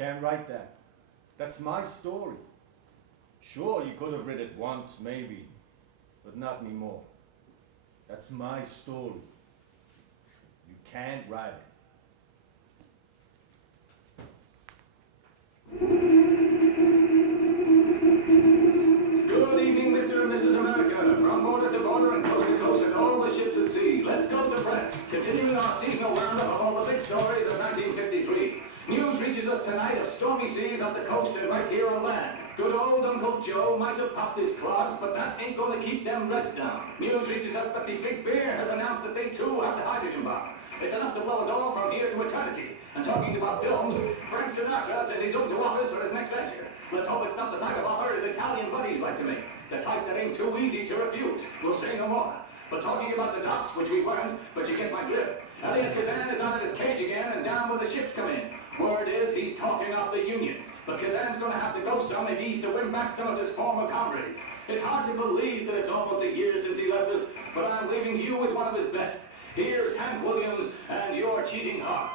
can't write that. That's my story. Sure, you could have read it once, maybe, but not anymore. That's my story. You can't write it. Good evening, Mr. and Mrs. America. From border to border and coast to coast and all the ships at sea. Let's go to press. Continuing our seasonal roundup of all the big stories of 1953. News reaches us tonight of stormy seas up the coast and right here on land. Good old Uncle Joe might have popped his clogs, but that ain't gonna keep them Reds down. News reaches us that the Big Bear has announced that they too have the hydrogen bomb. It's enough to blow us all from here to eternity. And talking about films, Frank Sinatra says he's up to office for his next venture. Let's hope it's not the type of offer his Italian buddies like to make. The type that ain't too easy to refuse. We'll say no more. But talking about the docks, which we weren't, but you get my drift. Elliot Kazan is out of his cage again and down where the ships come in. Word is he's talking off the unions. But Kazan's gonna have to go some if he's to win back some of his former comrades. It's hard to believe that it's almost a year since he left us, but I'm leaving you with one of his best. Here's Hank Williams and Your Cheating Heart.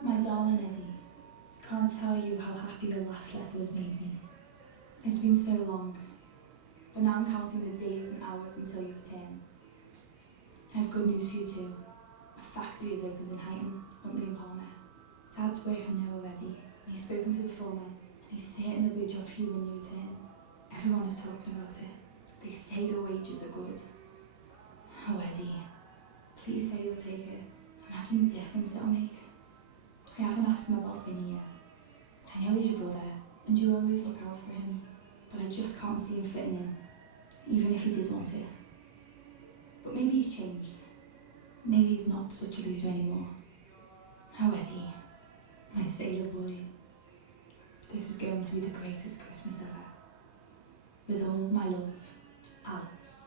My darling Eddie, can't tell you how happy your last letter has made me. It's been so long, but now I'm counting the days and hours until you return. I have good news for you too. A factory is opened in Highton, Huntley and Palmer. Dad's working there already, and he's spoken to the foreman, and he's certain there'll be a job for you when you return. Everyone is talking about it. They say the wages are good. Oh Eddie, please say you'll take it. Imagine the difference it'll make. I haven't asked him about Vinny yet. I know he's your brother, and you always look out for him, but I just can't see him fitting in, even if he did want to. But maybe he's changed. Maybe he's not such a loser anymore. How is he? My sailor boy. This is going to be the greatest Christmas ever. With all my love, Alice.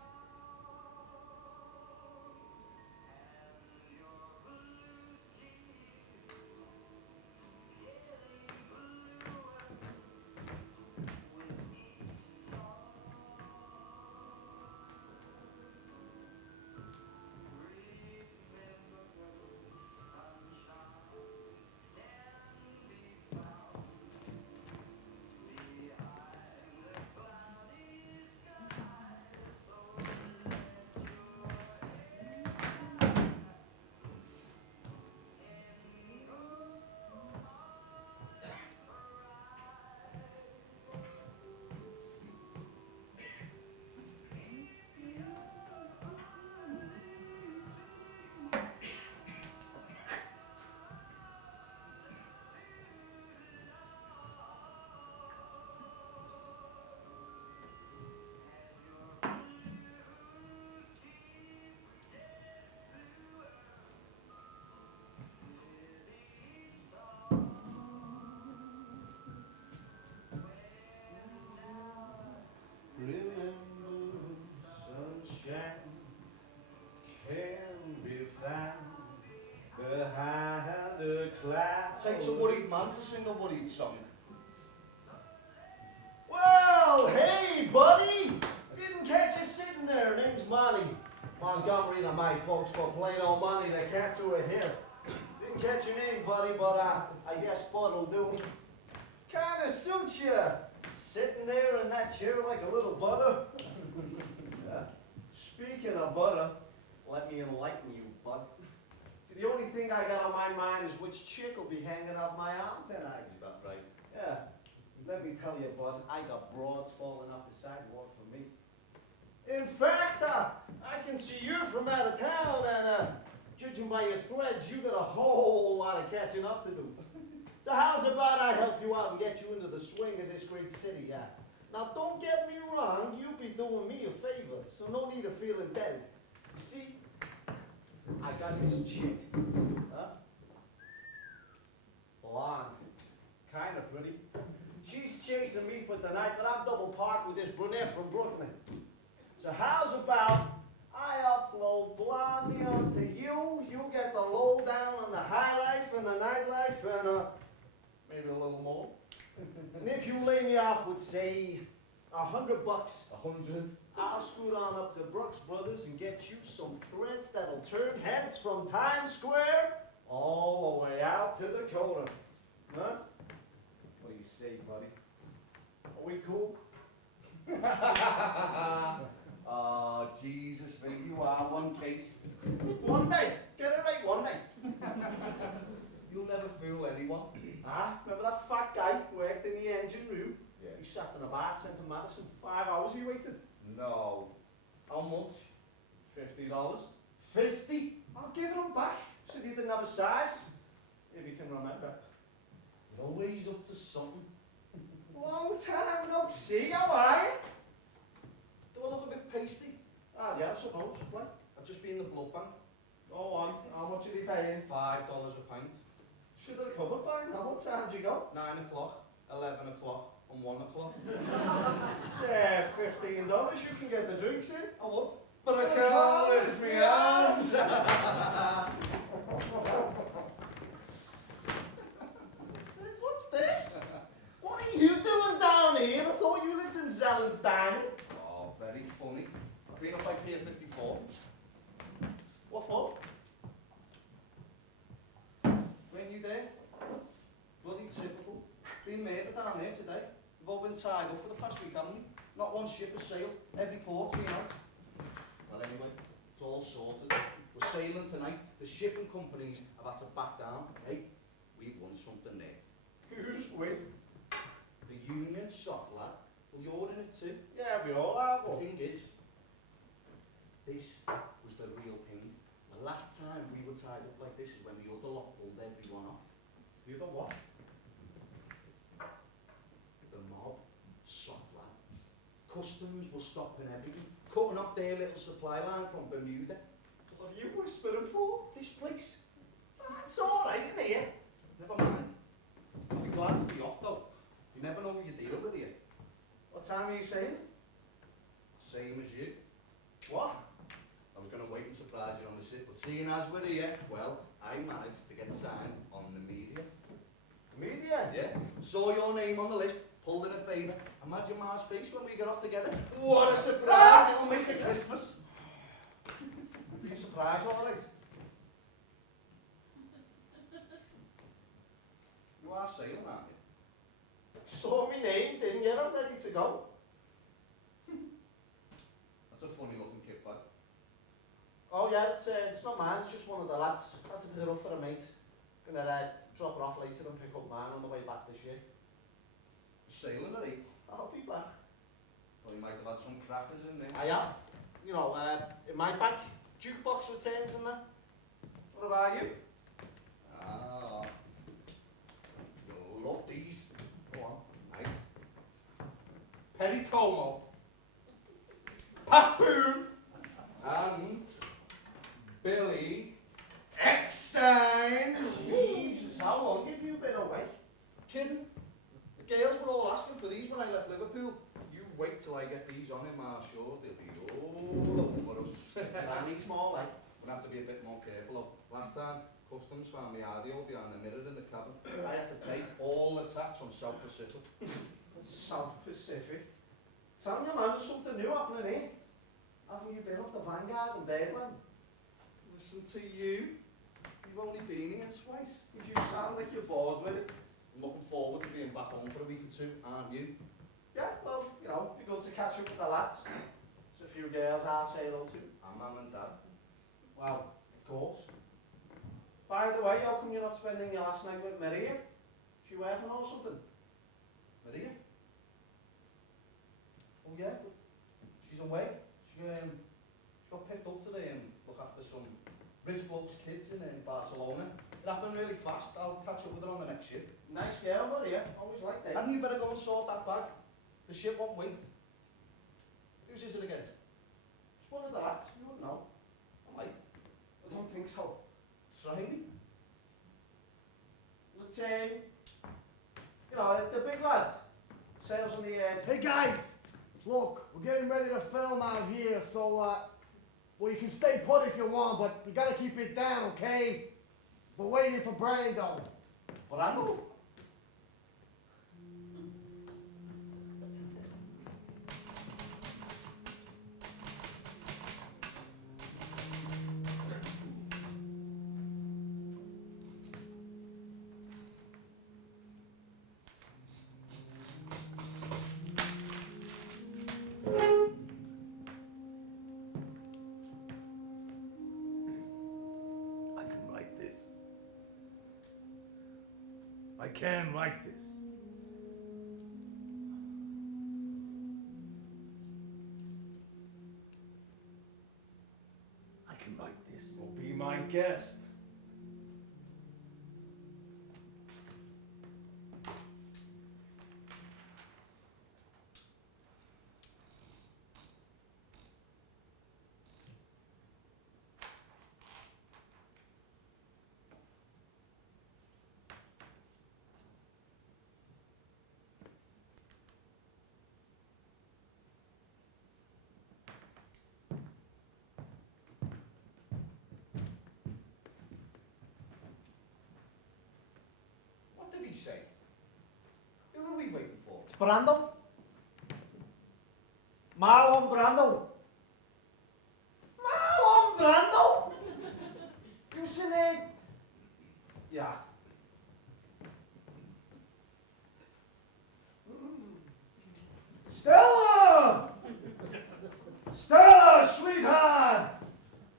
Remember, sunshine can be found behind the clouds. Takes a worried man to sing a worried song. Well, hey, buddy! Didn't catch you sitting there. Name's Monty. Montgomery to my folks for plain old money. The cats who are here. Didn't catch your name, buddy, but I guess Bud'll do. Kinda suits you. Sitting there in that chair like a little butter. Speaking of butter, let me enlighten you. bud. See, the only thing I got on my mind is which chick will be hanging off my arm tonight. Is that right? Yeah. Let me tell you, bud, I got broads falling off the sidewalk for me. In fact, I can see you're from out of town, and judging by your threads, you got a whole lot of catching up to do. So how's about I help you out and get you into the swing of this great city, yeah? Now don't get me wrong, you'll be doing me a favor, so no need of feeling indebted. See, I got this chick, huh? Blonde, kinda pretty. She's chasing me for tonight, but I'm double parked with this brunette from Brooklyn. So how's about I offload Blondie onto you, you get the lowdown on the high life and the nightlife, and maybe a little more. And if you lay me off with, say, $100, 100? I'll scoot on up to Brooks Brothers and get you some threads that'll turn heads from Times Square all the way out to Dakota. Huh? What do you say, buddy? Are we cool? Oh, Jesus, mate, you are one case. One day. Get it right one day. You'll never fool anyone. Remember that fat guy who worked in the engine room? Yeah. He sat in a bar centre Madison. 5 hours he waited. No. How much? $50. 50? I'll give it him back. Said he didn't have a size. If he can remember. Always up to something. Long time no see. How are you? Do I look a bit pasty? Yeah, I suppose. What? I've just been in the blood bank. Go on. How much are they paying? $5 a pint. Should have covered by now. What time did you go? 9 o'clock, 11 o'clock, and 1 o'clock. It's $15. You can get the drinks in. I would. But I can't lift my arms. What's this? What are you doing down here? I thought you lived in Zellen's Diamond. Oh, very funny. I've been up by Pier 54. What for? When you there? Bloody typical. Been murdered down there today. We've all been tied up for the past week, haven't we? Not one ship has sailed. Every port's been out. Well, anyway, it's all sorted. We're sailing tonight. The shipping companies have had to back down. Hey, we've won something there. Who's win? The Union soft lad. Well, you're in it too. Yeah, we all are. The But thing is, this was the real thing. The last time we were tied up like this is when the other lot pulled everyone off. you the what? The mob, soft lad. Customs were stopping everything, cutting off their little supply line from Bermuda. What are you whispering for? This place, It's all right in here. never mind. I'll be glad to be off though. You never know who you're dealing with here. What time are you saying? Same as you. What? I was going to wait and surprise you on the ship, but seeing as we're here, well, I managed to get signed on the media. Media? Yeah, saw your name on the list, pulled in a favour. Imagine Mar's face when we get off together. What a surprise! It'll make it Christmas. Be a surprise, all right. You are sailing, aren't you? Saw me name, didn't you? I'm ready to go. That's a funny looking kit bag. Oh yeah, it's not mine, it's just one of the lads. That's a bit rough for a mate. Gonna drop it off later and pick up mine on the way back this year. Sailing at 8. I'll be back. Well, you might have had some crackers in there. I have. You know, in my bag, jukebox returns and that. What about you? Ah, you'll love these. Go on. Right. Pericomo. Papoon. And Billy Eckstein. Jesus, how long have you been away? Kidding? The girls were all asking for these when I left Liverpool. You wait till I get these on in my shores, they'll be all over us. Granny's more like. We'll have to be a bit more careful though. Last time, customs found my audio behind the mirror in the cabin. I had to pay all the tax on South Pacific. South Pacific. Tell me, man, there's something new happening here. Haven't you been up the Vanguard and Birdland? Listen to you. You've only been here twice. You sound like you're bored with it. I'm looking forward to being back home for a week or two, aren't you? Yeah, well, you know, it'd be good to catch up with the lads. There's a few girls I'll say hello to. I'm Mum and Dad. Well, of course. By the way, how come you're not spending your last night with Maria? She working or something? Maria? Oh yeah, but she's away. She got picked up today and look after some rich bloke's kids in Barcelona. It happened really fast. I'll catch up with her on the next ship. Nice girl, Maria. Always like that. Hadn't you better go and sort that bag? The ship won't wait. Whose is it again? It's one of the lads. You wouldn't know. I might. I don't think so. Try me. Let's you know, the big lad. Sails on the Hey guys, look, we're getting ready to film out here, so well, you can stay put if you want, but you gotta keep it down, okay? We're waiting for Brando. Brando? I can write this. I can write this. I can write this. Well, be my guest. What did he say? Who are we waiting for? It's Brando. Marlon Brando. Marlon Brando! You seen it? Yeah. Stella! Stella, sweetheart!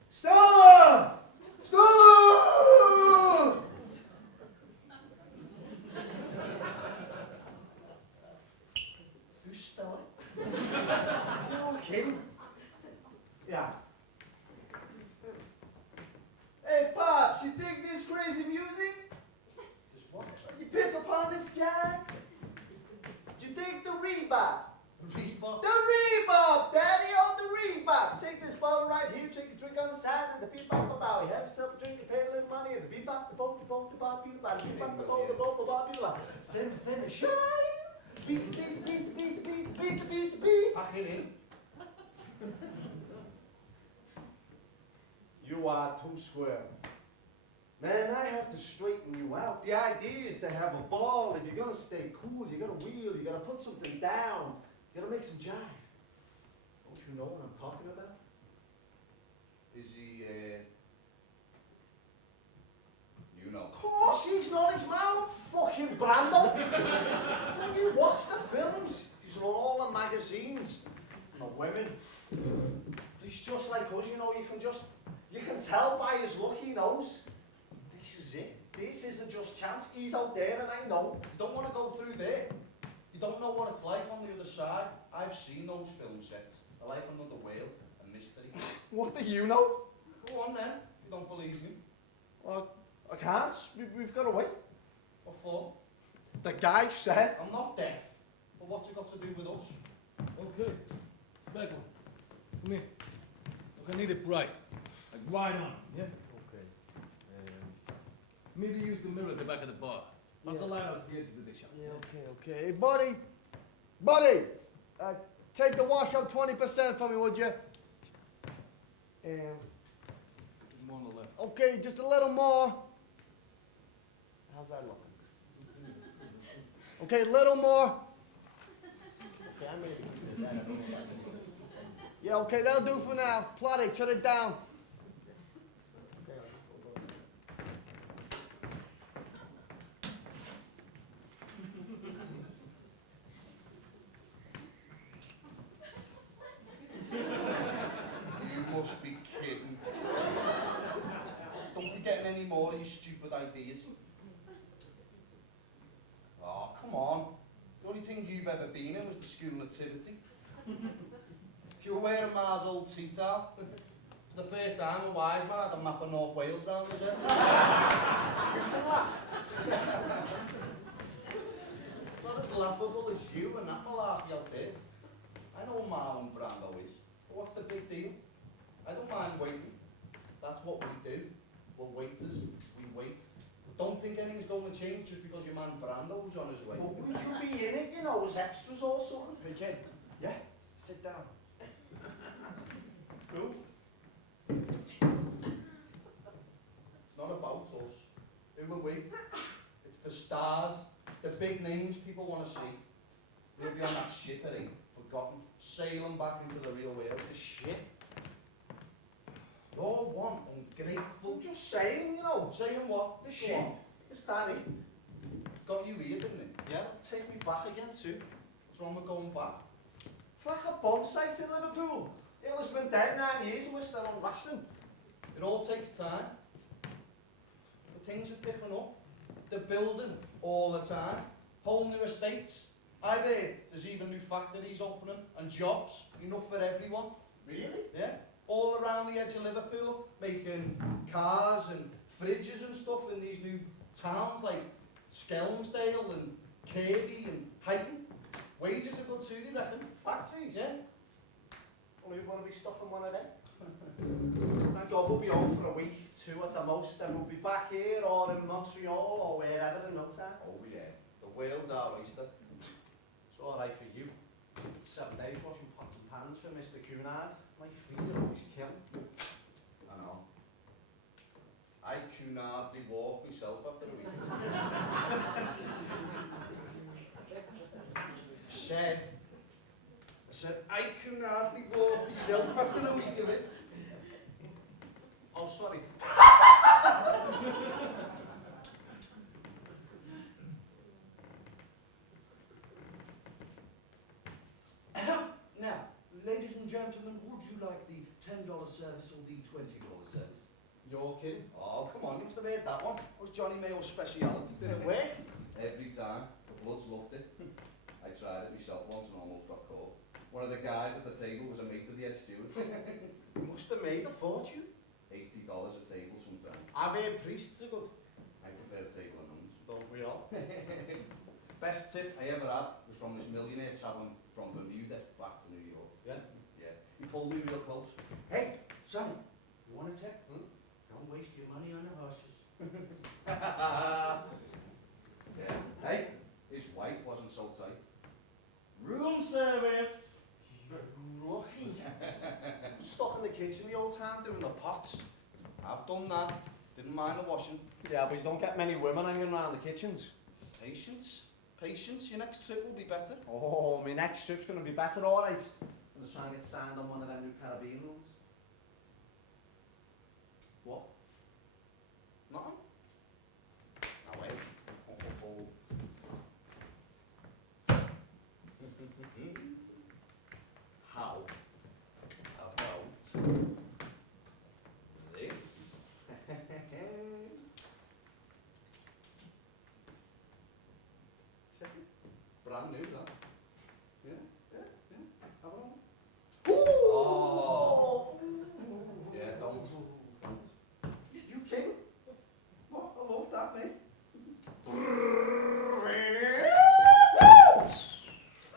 Stella! Stella! Who's Stella? No kidding. Yeah. Hey, Pops, you dig this crazy music? Just what? You pick up on this jazz? You dig the rebop? Reebok? The rebop, Daddy, oh, the rebop. Take this bottle right here, take a drink on the side, and the bebop about. Have yourself a drink and pay a little money, and the bebop, the bop, the bop, the bop, the bop, the bebop, the bop, the bop, the bop, the bop. Send a shine. Beat the beat, the beat, the beat, the beat, the beat, the beat, the beat. I hear him. You are too square. Man, I have to straighten you out. The idea is to have a ball. If you're gonna stay cool, you gotta wheel, you gotta put something down. You gotta make some jive. Don't you know what I'm talking about? Is he, you know? Of course he's not. It's Marlon fucking Brando. Don't you watch the films? He's on all the magazines. And the women. He's just like us, you know. You can tell by his look, he knows. This is it. This isn't just chance. He's out there and I know. You don't want to go through there. You don't know what it's like on the other side. I've seen those film sets. I like Another Whale, a mystery. What do you know? Go on then, if you don't believe me. Well, I can't. We've got to wait. What for? The guy said. I'm not deaf. But what's it got to do with us? Okay, Speckle, come here. Look, I need it bright. Like right on, yeah? Okay. Maybe use the mirror at the back of the bar. Lots of light out the edges of the shop. Yeah, okay. Hey, buddy, take the wash up 20% for me, would you? More on the left. Okay, just a little more. How's that looking? Okay, a little more. Okay, I made it. I don't know if I can do it. Yeah, okay, that'll do for now. Plotty, shut it down. You must be kidding. ideas. Oh, come on. The only thing you've ever been in was the school nativity. If you were wearing Mars' old tea towel, it's the first time a wise man had a map of North Wales round his head. You can laugh. It's not as laughable as you and that malarkey out there. I know Marlon Brando is, but what's the big deal? I don't mind waiting. That's what we do. We're waiters. We wait. But don't think anything's going to change just because your man Brando's on his way. Well, we could be in it, you know, as extras or something. Hey, kid, Yeah? sit down. Cool. It's not about us. Who are we? It's the stars, the big names people want to see. We'll be on that ship at 8, forgotten, sailing back into the real world. The shit. You're one ungrateful. Just saying, you know. Saying what? The Go shit. on. It's daddy. Got you here, didn't it? Yeah, it'll take me back again too. What's wrong with going back? It's like a bomb site in Liverpool. It has been dead 9 years and we're still on Washington. It all takes time. But things are picking up. They're building all the time. Whole new estates. I've heard there's even new factories opening and jobs. Enough for everyone. Really? Yeah. All around the edge of Liverpool, making cars and fridges and stuff in these new towns like Skelmersdale and Kirby and Huyton. Wages are good too, do you reckon? Factories? Yeah. Well, who'd want to be stuck in one of them? Thank God we'll be home for a week, 2 at the most, then we'll be back here or in Montreal or wherever in no time. Oh yeah. The world's our oyster. It's alright for you. 7 days washing pots and pans for Mr. Cunard. My feet are always killing. I know. I Cunardly walk myself after a week. I said, I Cunardly walk myself after a week of it. Oh, sorry. Now, ladies and gentlemen, would you like the $10 service or the $20 service? You're kidding. Oh, come on, you must have heard that one. It was Johnny Mayall's speciality. Did it work? Every time. The Bloods loved it. I tried it myself once and almost got caught. One of the guys at the table was a mate of the head steward. You must have made a fortune. $80 a table sometimes. I've heard priests are good. I prefer the table of nuns. Don't we all? Best tip I ever had was from this millionaire travelling from Bermuda back to New York. Yeah? Yeah. He pulled me real close. Hey, Sonny, you want a tip? Don't waste your money on the horses. Yeah. Hey, his wife wasn't so tight. Room service. You're lucky. Stuck in the kitchen the whole time doing the pots. I've done that. Didn't mind the washing. Yeah, but you don't get many women hanging around the kitchens. Patience. Patience. Your next trip will be better. Oh, my next trip's going to be better, alright. I'm just trying to get signed on one of them new Caribbean ones. What? Nothing. Now wait. How about this? Check it. Brand new, that. Yeah. Have a look. Oh. Yeah, don't. You kidding? What? I love that, mate.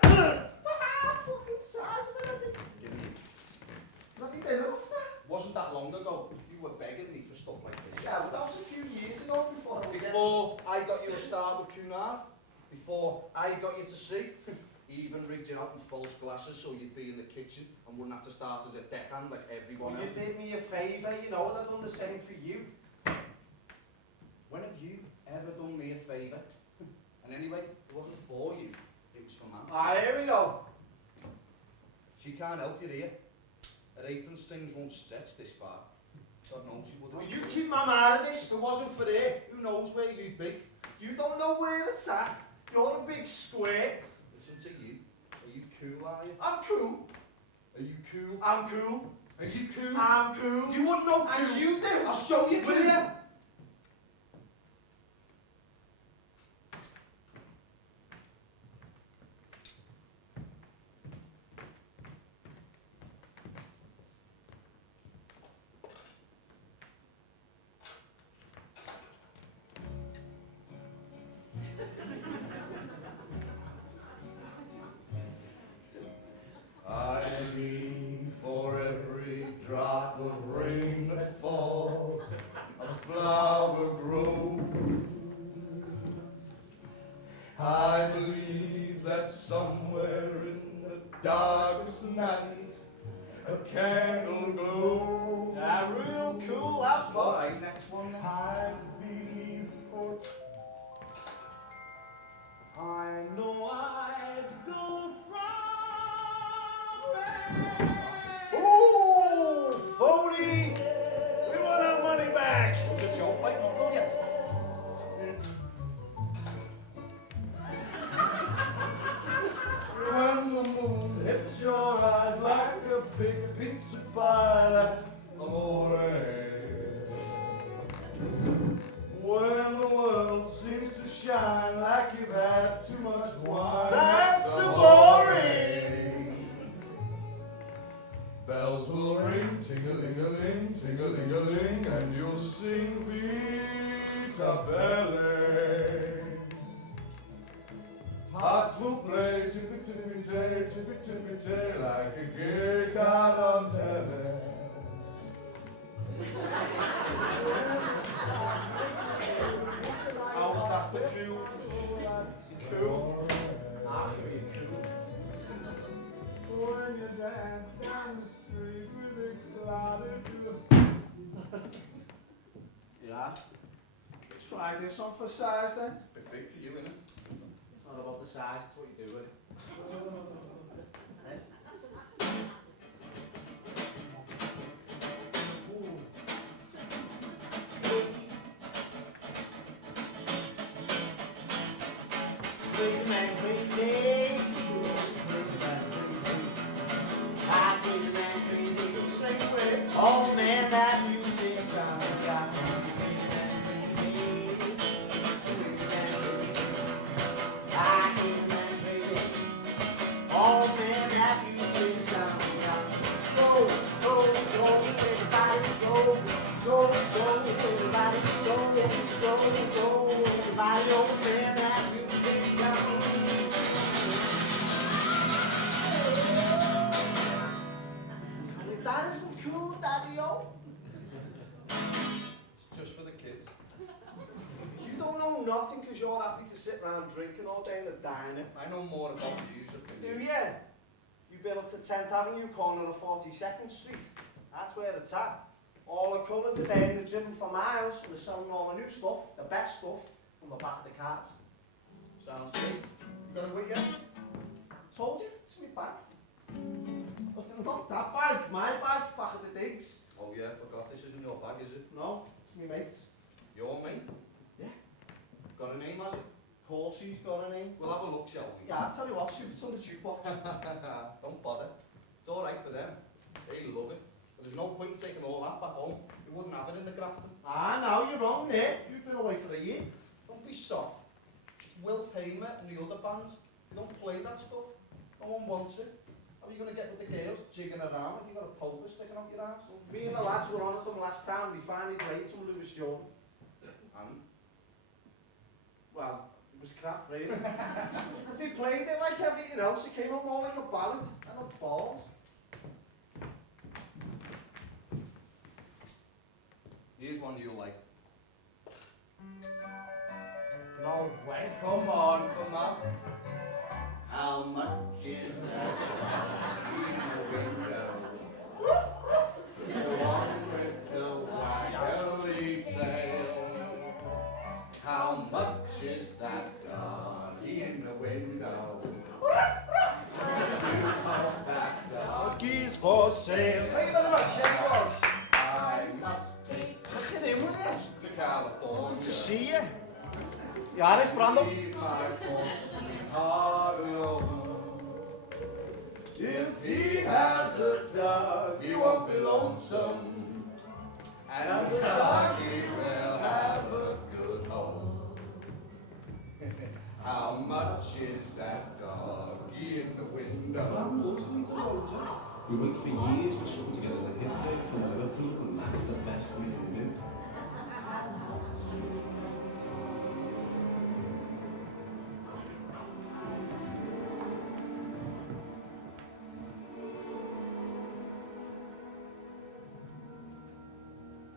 Fucking size of everything. Give me. Bloody dinner off that. Wasn't that long ago you were begging me for stuff like this? Yeah, but that was a few years ago before I was Before I got you to start with Cunard, before I got you to see, he even rigged you out in false glasses so you'd be in the kitchen and wouldn't have to start as a deckhand like everyone You else. did me a favour, you know, and I've done the same for you. When have you ever done me a favour? And anyway, it wasn't for you, it was for Mum. Ah, here we go. She can't help you here. Her apron strings won't stretch this far. God knows she would Will have. you keep my out of If this? it wasn't for her, who knows where you'd be? You don't know where it's at. You're a big square. Listen to you. Are you cool, are you? I'm cool. Are you cool? I'm cool. Are you cool? I'm cool. You wouldn't know cool. And you do. I'll show you Will cool. ya? I believe that somewhere in the darkest night a candle glows. Yeah, real cool, that box. Alright, next one then. I believe for I know I'd go from Ooh, phony! We want our money back. It's a joke, like, not will ya? when the moon hits your eyes like a big pizza pie. That's amore. When the world seems to shine like you've had too much wine. That's amore. Bells will ring, ting-a-ling-a-ling, ting-a-ling-a-ling, and you'll sing Vita Belle. Hearts will play tippy-tippy-tay, tippy-tippy-tay, like a gay card on telly. How's that for cool? Cool. Ah, really cool. When you dance down the street with a clouded look. Yeah. Try this on for size then. Bit big for you, innit? It's not about the size, it's what you do with it. Crazy man, crazy. Ah, crazy man, crazy. Sing with it. Oh man, that music's got me. Crazy man, crazy. Crazy man, crazy. Ah, crazy man, crazy. Oh man, that music's got me. Go, go, go, everybody, go, go, go, everybody, go, go, go, everybody. Oh man, that music's got me. That isn't cool, Daddy-o. It's just for the kids. You don't know nothing because you're happy to sit around drinking all day in a diner. I know more about music than Do you. you? You've been up to 10th Avenue, corner of 42nd Street. That's where it's at. All the colour today in the gym for miles, and they're selling all the new stuff, the best stuff, from the back of the carts. Sounds good. You got it with you? Told you, it's my bag. But not that bag, my bag, back at the digs. Oh yeah, forgot this isn't your bag, is it? No, it's my mate's. Your mate? Yeah. Got a name, has it? Horseshoe's got a name. We'll have a look, shall we? Yeah, I'll tell you what, shoot it on the jukebox. Don't bother. It's alright for them. They love it. But there's no point taking all that back home. You wouldn't have it in the Grafton. Ah, now you're wrong there. You've been away for a year. Don't be soft. It's Will Hamer and the other bands. They don't play that stuff. No one wants it. How are you going to get with the girls jigging around like you got a poker sticking up your ass? Me and the lads were on at them last time. We finally played some Lewis Young. And Well, it was crap, really. But they played it like everything else. It came out more like a ballad and not balls. here's one you like. No way. Come on, come on. How much is that in the window? The one with the waggly tail. How much is that doggy in the window? That dog Doggies for sale. Thank you very much, everyone. I must take Pack it in with us. to California. Good to see you. Yeah, it's Brando. Leave my poor sweetheart alone. If he has a dog, he won't be lonesome. And the doggy will have a good home. How much is that doggy in the window? We wait for years for someone to get on the hit break from Liverpool, and that's the best we can do.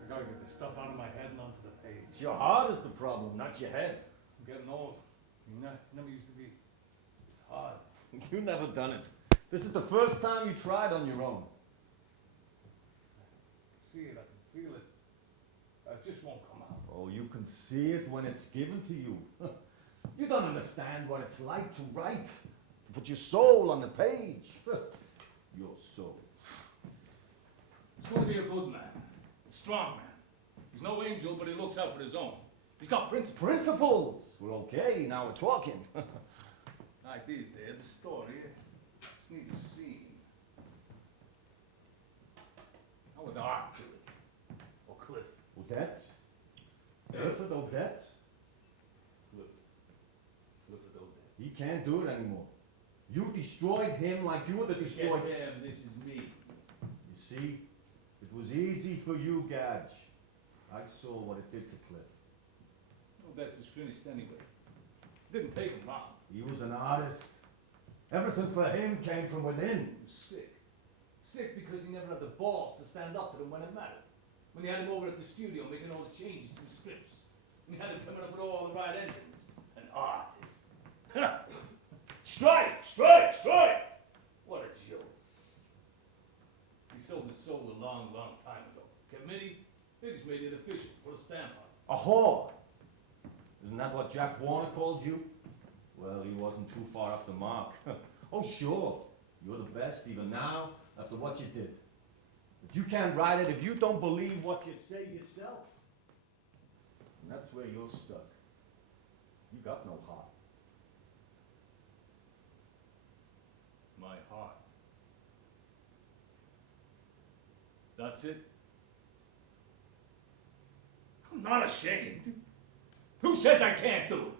I gotta get this stuff out of my head and onto the page. It's your heart is the problem, not your head. I'm getting old. You never used to be this hard. You never done it. This is the first time you tried on your own. I can see it, I can feel it. It just won't come out. Oh, you can see it when it's given to you. You don't understand what it's like to write, to put your soul on the page. Your soul. He's going to be a good man, a strong man. He's no angel, but he looks out for his own. He's got principles. Principles! We're okay, now we're talking. Like these days, the story just needs a scene. How would Art do it? Or Cliff? Odets? Clifford Odets? Clifford Odets. He can't do it anymore. You destroyed him like you would have destroyed Forget him, this is me. You see, it was easy for you, Gadge. I saw what it did to Cliff. Odets is finished anyway. Didn't take him long. He was an artist. Everything for him came from within. He was sick. Sick because he never had the balls to stand up to them when it mattered. When you had him over at the studio making all the changes to his scripts. When you had him coming up with all the right endings. An artist. Strike! Strike! Strike! What a joke. He sold his soul a long, long time ago. Committee, they just made it official. Put a stamp on it. A whore. Isn't that what Jack Warner called you? Well, he wasn't too far off the mark. Oh, sure. You're the best even now after what you did. But you can't write it if you don't believe what you say yourself. And that's where you're stuck. You got no heart. My heart. That's it? I'm not ashamed. Who says I can't do it?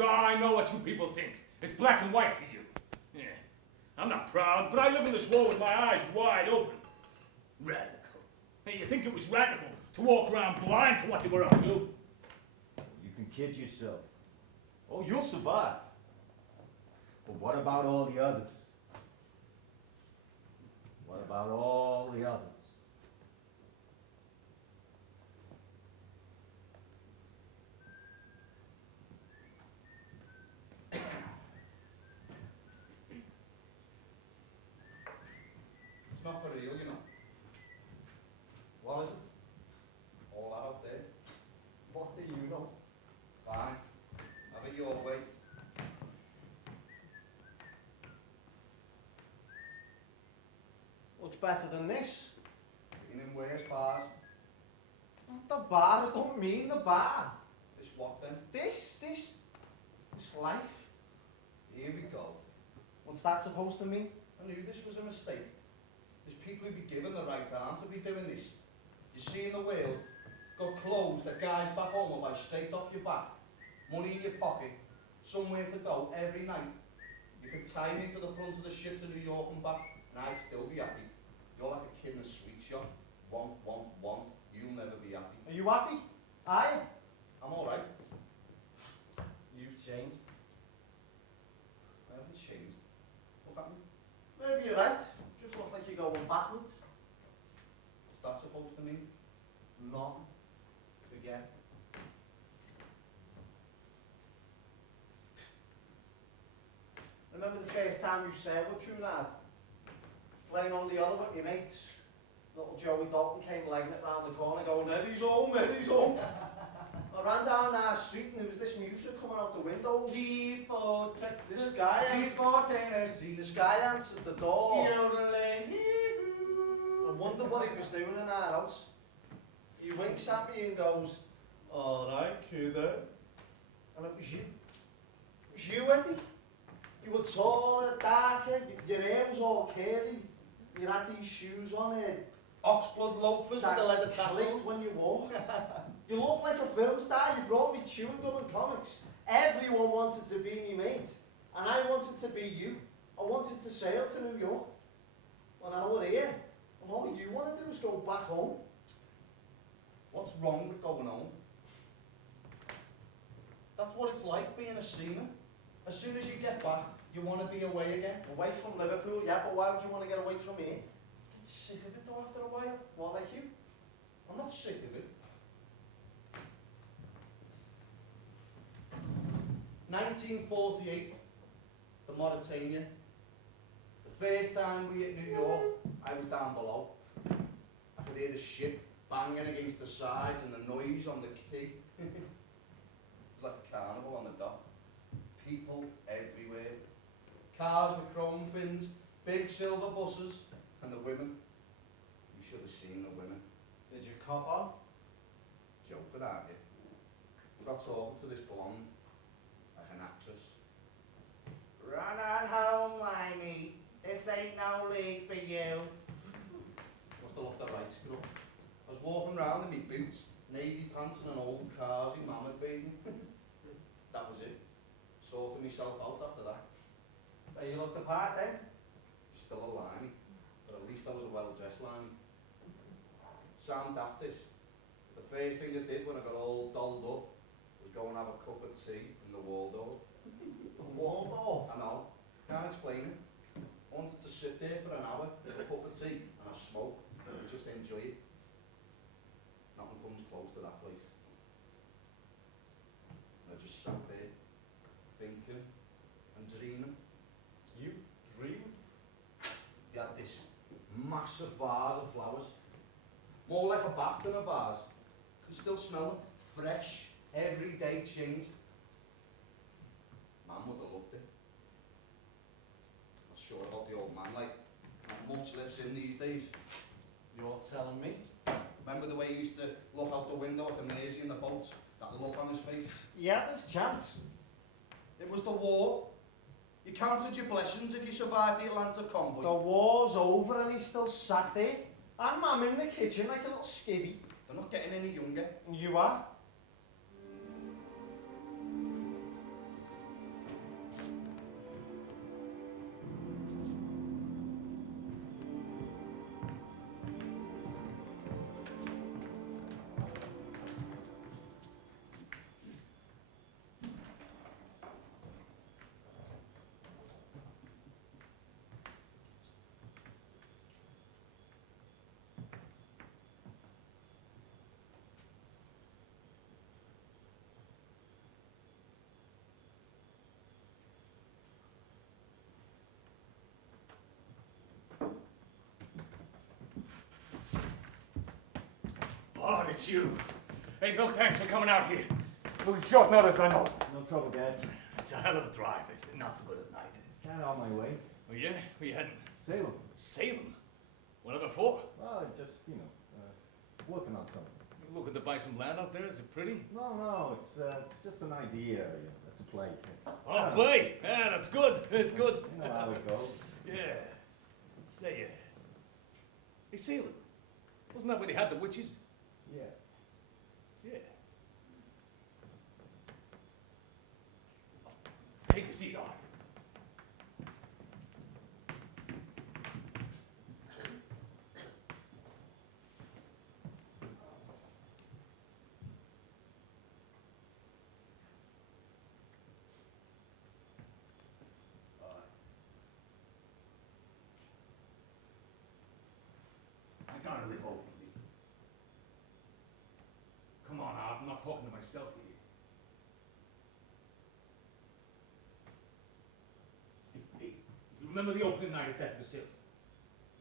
Oh, I know what you people think. It's black and white to you. Yeah. I'm not proud, but I live in this world with my eyes wide open. Radical. Hey, you think it was radical to walk around blind to what they were up to? You can kid yourself. Oh, you'll survive. But what about all the others? What about all the others? It's not for real, you know. What is it? All that up there. What do you know? Fine. Have it your way. Looks better than this. Been in worse bars. Not the bar, I don't mean the bar. This what then? This life. Here we go. What's that supposed to mean? I knew this was a mistake. There's people who'd be given the right arm to be doing this. You see in the world, got clothes that guys back home will buy straight off your back, money in your pocket, somewhere to go every night. You can tie me to the front of the ship to New York and back, and I'd still be happy. You're like a kid in a sweet shop. Want. You'll never be happy. Are you happy? Are you? I'm alright. You've changed. I haven't changed. Look at me. Maybe you're right. Just look like you're going backwards. What's that supposed to mean? Nothing. Forget. Remember the first time you said with Cunard? Playing on the other with your mates. Little Joey Dalton came legging it round the corner going, Eddie's home, Eddie's home. I ran down our street and there was this music coming out the windows. G for Texas. This guy G for Tennessee. This guy answered the door. Yodeling. I wonder what he was doing in our house. He winks at me and goes, alright, kid. And it was you. It was you, Eddie. You were taller, darker, your hair was all curly. You had these shoes on it. Oxblood loafers with the leather tassels. Clicked when you walked. You look like a film star. You brought me chewing gum and comics. Everyone wanted to be me mate. And I wanted to be you. I wanted to sail to New York. Well, now we're here. And all you want to do is go back home. What's wrong with going home? That's what it's like being a seaman. As soon as you get back, you want to be away again. Away from Liverpool, yeah, but why would you want to get away from here? Get sick of it though after a while. What, like you? I'm not sick of it. 1948, the Mauritania. The first time we hit New York, I was down below. I could hear the ship banging against the sides and the noise on the quay. It was like a carnival on the dock. People everywhere. Cars with chrome fins, big silver buses, and the women. You should have seen the women. Did you cop on? Joking, aren't you? We got talking to this blonde, like an actress. Run on home, Limey. This ain't no league for you. Must have looked a right screw. I was walking around in my boots, navy pants and an old carsy mammoth baby. That was it. Sorted myself out after that. Hey, you looked the part then? Still a limey, but at least I was a well-dressed limey. Sound daft this. The first thing I did when I got all dolled up was go and have a cup of tea in the Waldorf. The Waldorf? I know, can't explain it. Wanted to sit there for an hour with a cup of tea and a smoke and just enjoy it. Nothing comes close to that place. And I just sat there, thinking and dreaming. You dream? You had this massive vase of flowers. More like a bath than a vase. You can still smell them. Fresh, every day changed. Man would have loved it. Not sure about the old man, like, not much lives in these days. You're telling me? Remember the way he used to look out the window at the Mersey and the boats? That look on his face? Yeah, there's chance. It was the war. You counted your blessings if you survived the Atlantic convoy. The war's over and he's still sat there. And Mum in the kitchen like a little skivvy. They're not getting any younger. You are? Oh, it's you. Hey, look, thanks for coming out here. It was short notice, I know. No trouble, Gads. It's a hell of a drive. It's not so good at night. It's... Kind of on my way. Oh, yeah? Where you heading? Salem. Salem? Whatever for? Well, just, working on something. You looking to buy some land out there? Is it pretty? No, it's just an idea. It's a play. Oh, play! Yeah, that's good. It's good. You know how it goes. Yeah. Say it. Hey, Salem. Wasn't that where they had the witches? Yeah. Yeah. Take a seat, Art. I gotta live openly. Come on, Art, I'm not talking to myself here. Hey, you remember the opening night at Death of the Sixth?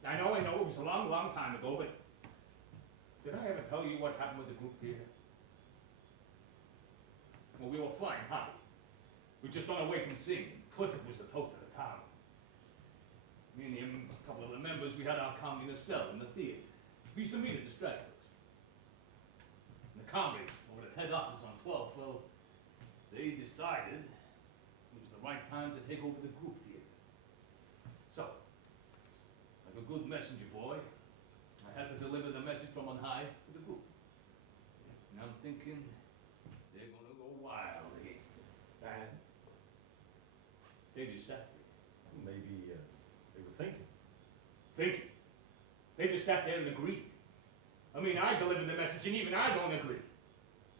I know, it was a long, long time ago, but did I ever tell you what happened with the group theater? Well, we were flying high. We just on our way and sing. Clifford was the toast of the town. Me and him, a couple of the members, we had our comedy in a cell in the theater. We used to meet at the Strasbourgs. And the comrades over at head office on 12th, well, they decided it was the right time to take over the group theater. So, like a good messenger boy, I had to deliver the message from on high to the group. And I'm thinking they're gonna go wild against it. And they just sat there. Maybe they were thinking. Thinking. They just sat there and agreed. I mean, I delivered the message and even I don't agree.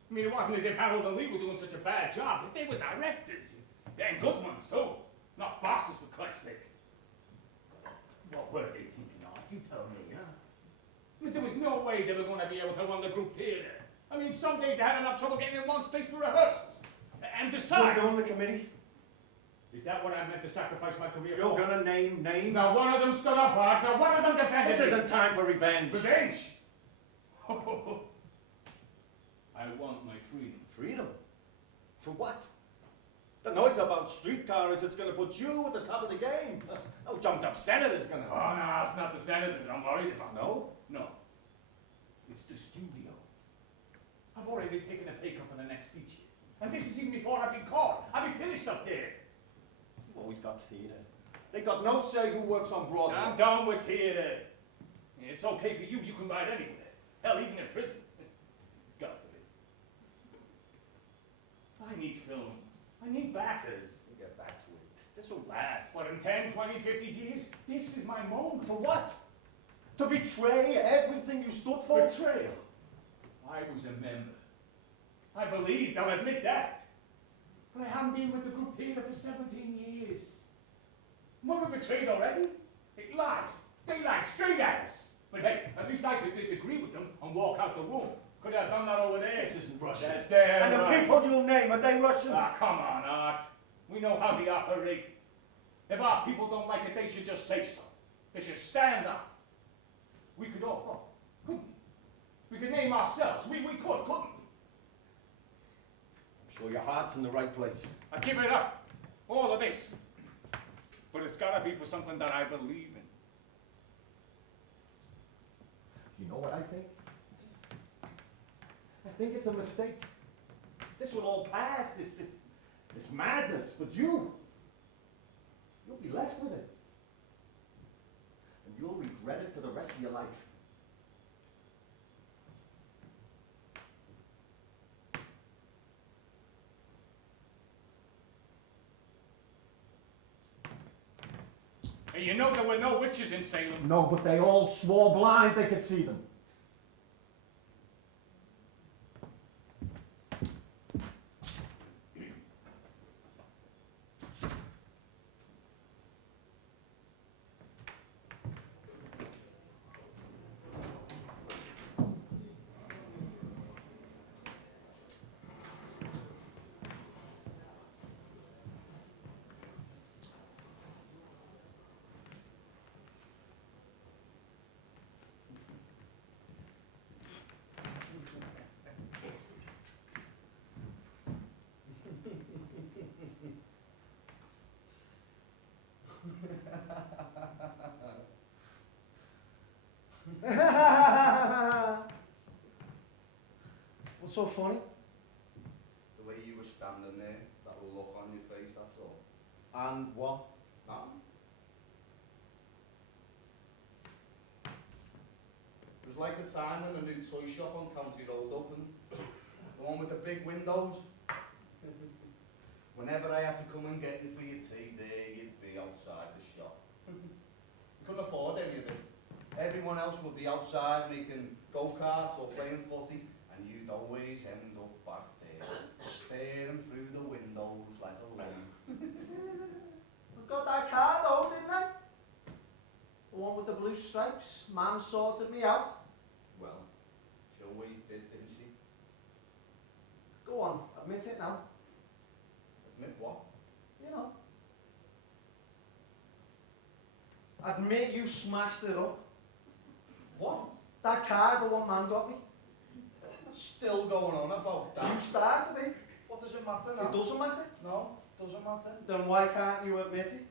I mean, it wasn't as if Harold and Lee were doing such a bad job, but they were directors. And good ones, too. Not bosses, for Christ's sake. What were they thinking of? You tell me, huh? I mean, there was no way they were going to be able to run the group theater. I mean, some days they had enough trouble getting in one space for rehearsals. And You're besides, on the committee. is that what I meant to sacrifice my career You're for? gonna name names. Now one of them stood up, Hart. Now one of them defended This me. isn't time for revenge. Revenge? I want my freedom. Freedom? For what? The noise about streetcars, it's gonna put you at the top of the game. No jumped up senator's gonna. Oh, no, it's not the senators I'm worried about. No? No. It's the studio. I've already taken a pay cut for the next feature. And this is even before I've been caught. I'll be finished up there. You've always got theatre. They got no say who works on Broadway. I'm done with theatre. It's okay for you. You can ride anywhere. Hell, even in prison. God forbid. I need film. I need backers. We'll get back to it. This will last. What, in 10, 20, 50 years? This is my moment. For what? To betray everything you stood for? Betrayal. I was a member. I believed, I'll admit that. But I haven't been with the group theatre for 17 years. Were we betrayed already? It lies. They lied straight at us. But hey, at least I could disagree with them and walk out the room. Could I have done that over there? This isn't Russian. That's their And the right. people you'll name, are they Russian? Ah, come on, Art. We know how they operate. If our people don't like it, they should just say so. They should stand up. We could all vote, couldn't we? We could name ourselves. We could, couldn't we? I'm sure your heart's in the right place. I give it up. All of this. But it's gotta be for something that I believe in. You know what I think? I think it's a mistake. This will all pass, this madness, but you'll be left with it. And you'll regret it for the rest of your life. Hey, you know there were no witches in Salem. No, but they all swore blind they could see them. What's so funny? The way you were standing there, that look on your face, that's all. And what? Nothing. It was like the time when the new toy shop on County Road opened. The one with the big windows. Whenever I had to come and get you for your tea, there you'd be outside the shop. You couldn't afford any of it. Everyone else would be outside making go-karts or playing footy, and you'd always end up back there, staring through the windows like a lump. I got that car though, didn't I? The one with the blue stripes. Man sorted me out. Well, she always did, didn't she? Go on, admit it now. Admit what? You know. Admit you smashed it up. What? That car, the one man got me. What's still going on about You that? started it. What does it matter now? It doesn't matter. No, doesn't matter. Then why can't you admit it?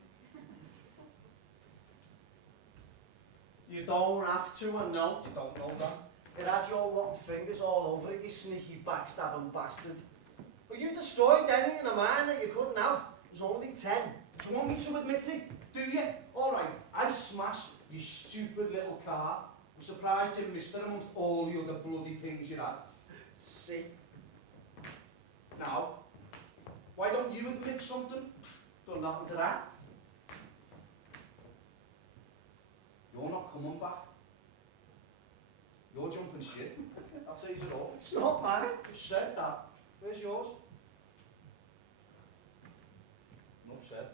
You don't have to and no. You don't know that? It had your rotten fingers all over it, you sneaky backstabbing bastard. But you destroyed any in a mine that you couldn't have. It was only 10. Do you want me to admit it? Do you? Alright, I smashed your stupid little car. I'm surprised you missed it amongst all the other bloody things you had. See? Now, why don't you admit something? Done nothing to that. You're not coming back. You're jumping ship. That says it all. It's not mine. You've said that. Where's yours? Enough said.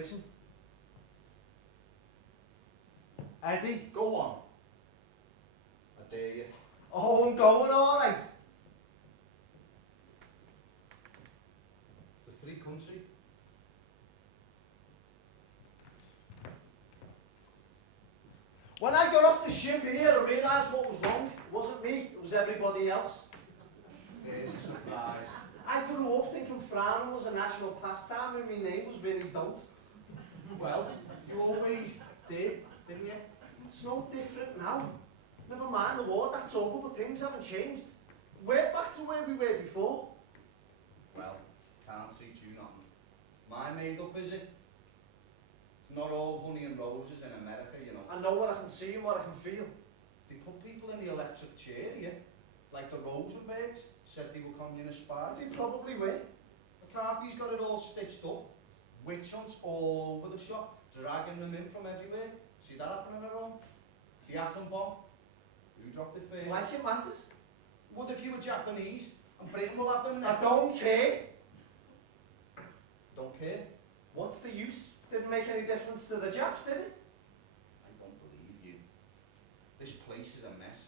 Listen. Eddie, Go on. I dare you. oh, I'm going alright. It's a free country. When I got off the ship here, I realised what was wrong. It wasn't me, it was everybody else. There's a surprise. I grew up thinking frowning was a national pastime and my name was really don't. Well, you always did, didn't you? It's no different now. Never mind the war, that's over, but things haven't changed. We're back to where we were before. Well, can't teach you nothing. My made up, is it? It's not all honey and roses in America, you know. I know what I can see and what I can feel. They put people in the electric chair here, like the Rosenbergs said they were communist spies. They probably were. McCarthy's got it all stitched up. Witch hunts all over the shop, dragging them in from everywhere. See that happening at home? The atom bomb. Who dropped it first? Like it matters. What if you were Japanese and Britain will have them I next? don't care. Don't care. What's the use? Didn't make any difference to the Japs, did it? I don't believe you. This place is a mess.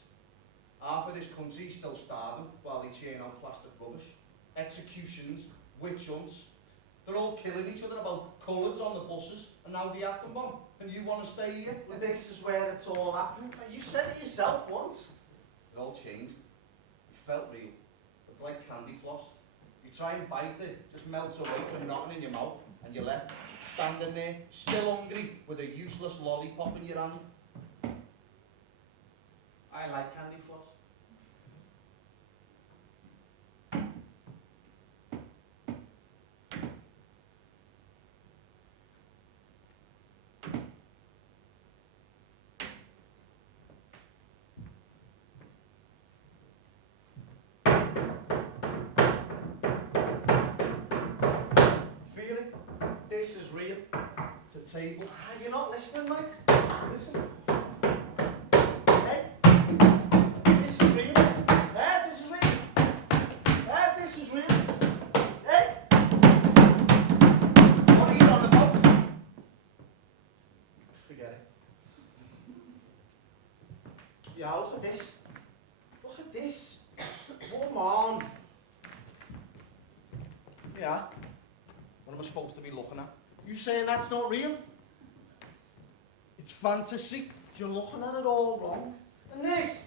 Half of this country's still starving while they churn out plastic rubbish. Executions, witch hunts. They're all killing each other about colours on the buses and now the atom bomb. And you want to stay here? Well, this is where it's all happening. You said it yourself once. It all changed. It felt real. It's like candy floss. You try and bite it, just melts away to nothing in your mouth, and you're left standing there, still hungry, with a useless lollipop in your hand. I like candy floss. This is real. It's a table. Ah, you're not listening, mate. Listen. Hey, this is real. Hey, this is real. Hey, this is real. Hey. What are you on about? Forget it. Yeah, look at this. Look at this. Come on. Yeah. What am I supposed to be looking at? You saying that's not real? It's fantasy. You're looking at it all wrong. And this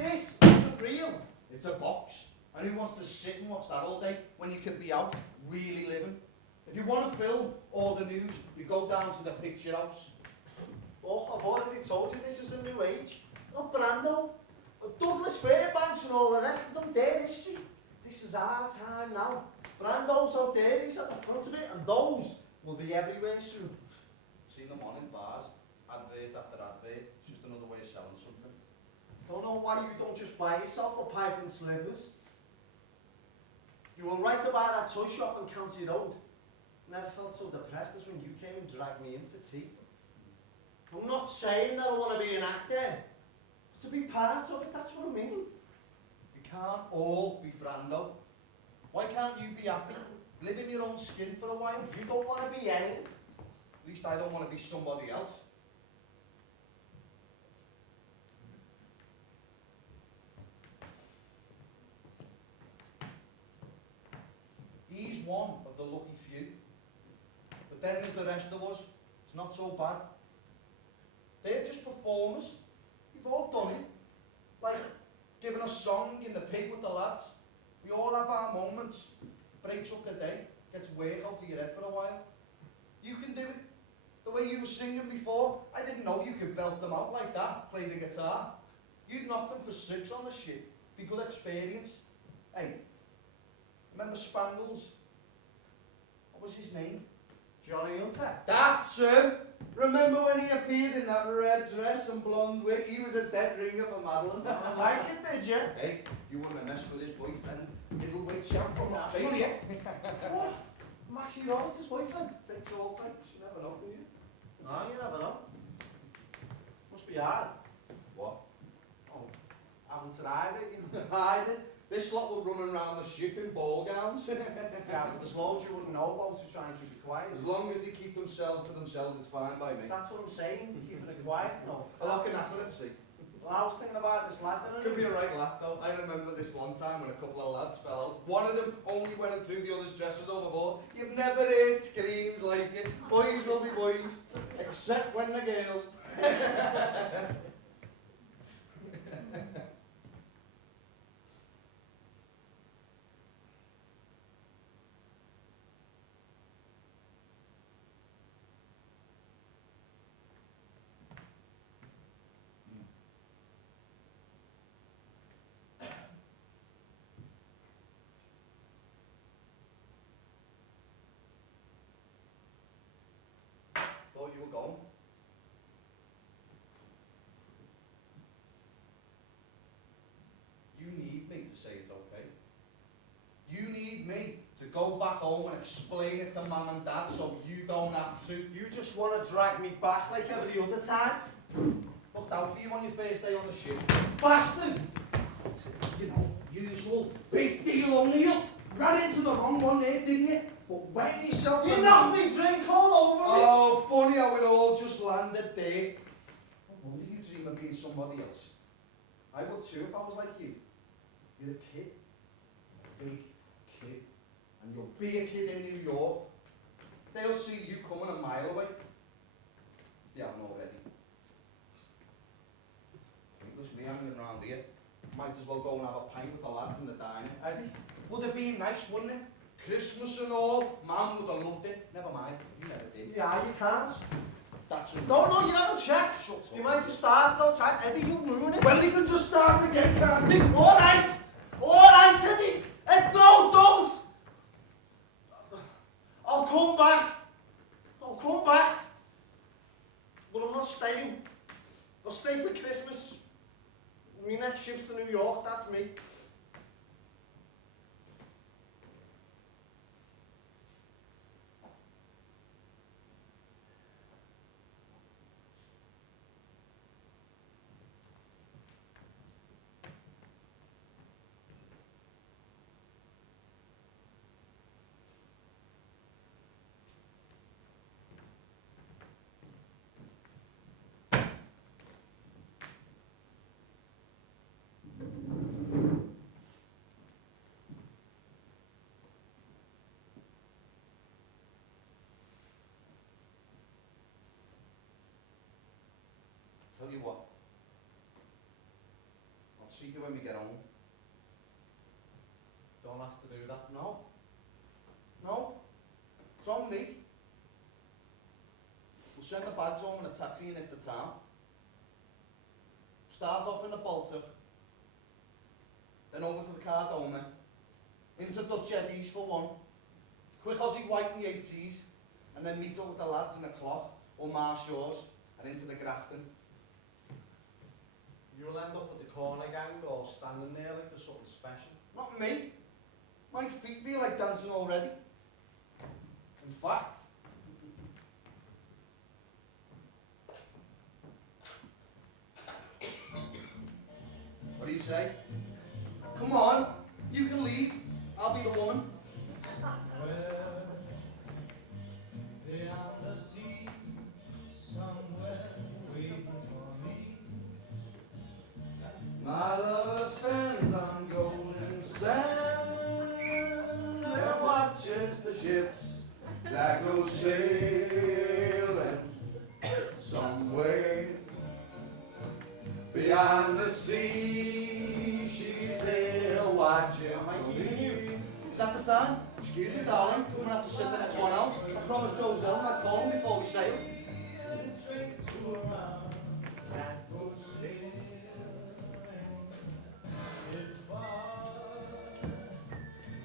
isn't real. It's a box. And who wants to sit and watch that all day when you could be out, really living? If you want to film all the news, you go down to the picture house. Oh, I've already told you this is a new age. Not Brando, Douglas Fairbanks and all the rest of them, their history. This is our time now. Brando's out there, he's at the front of it, and those will be everywhere soon. Seen them on in bars, advert after advert. It's just another way of selling something. Don't know why you don't just buy yourself a pipe and slippers. You were right to buy that toy shop on County Road. Never felt so depressed as when you came and dragged me in for tea. I'm not saying that I want to be an actor, but to be part of it, that's what I mean. You can't all be Brando. Why can't you be happy? Live in your own skin for a while? You don't want to be anything. At least I don't want to be somebody else. He's one of the lucky few. But then there's the rest of us. It's not so bad. They're just performers. We've all done it. Like giving a song in the pig with the lads. We all have our moments. Breaks up the day. Gets work out of your head for a while. You can do it. The way you were singing before, I didn't know you could belt them out like that, play the guitar. You'd knock them for 6 on the ship. Be good experience. Hey, remember Spangles? What was his name? Johnny Hunter. That's him! Remember when he appeared in that red dress and blonde wig? He was a dead ringer for Madeline. I like it, did you? Hey, you wouldn't have messed with his boyfriend, middleweight champ from Australia. What? Maxie Roberts' boyfriend? Takes all types, you never know, do you? No, you never know. Must be hard. What? Oh, haven't tried it, you know. Hide it. This lot were running around the ship in ball gowns. Yeah, but there's loads you wouldn't know about to try and keep it quiet. As long as they keep themselves to themselves, it's fine by me. That's what I'm saying, keeping it quiet, no. A lot can happen at sea. Well, I was thinking about this lad, didn't Could be a right laugh though. I remember this one time when a couple of lads fell out. One of them only went and threw the other's dresses overboard. You've never heard screams like it. Boys will be boys, except when they're girls. Thought you were gone. You need me to say it's okay. You need me to go back home and explain it to Mum and Dad so you don't have to. You just want to drag me back like every other time? Looked out for you on your first day on the ship. Bastard! You know, usual big deal O'Neill. Ran into the wrong one there, didn't you? But when yourself... You knocked me drink all over me! Oh, funny how it all just landed there. No wonder you dream of being somebody else. I would too if I was like you. You're a kid. A big kid. And you'll be a kid in New York. They'll see you coming a mile away. They haven't already. Pointless me hanging around here. Might as well go and have a pint with the lads in the diner. Eddie? Would have been nice, wouldn't it? Christmas and all. Mum would have loved it. Never mind. You never did. Yeah, you can't. That's it. No, you haven't checked. Shut up. You might have started outside. Eddie, you ruin it. Well, they can just start again, can't they? Alright! Alright, Eddie! No, don't! I'll come back. I'll come back. But I'm not staying. I'll stay for Christmas. My next ship's to New York, that's me. Tell you what. I'll see you when we get home. Don't have to do that. No. No. It's on me. We'll send the bags home in a taxi and hit the town. Start off in the Baltic. Then over to the Cardona. Into Dutch Eddies for one. Quick Aussie White in the 80s. And then meet up with the lads in the cloth or Marshall's and into the Grafton. You'll end up with the corner gang all standing there like there's something special. Not me. My feet feel like dancing already. In fact, what do you say? Come on, you can lead. I'll be the woman. Beyond the sea, somewhere waiting for me. My lover stands on golden sand and watches the ships that go sailing somewhere beyond the sea. She's there watching me. Is that the time? Excuse me, darling. We're gonna have to sit the next one out. I promised Joselle not calling before we sail. Straight to a mountain that goes sailing. It's far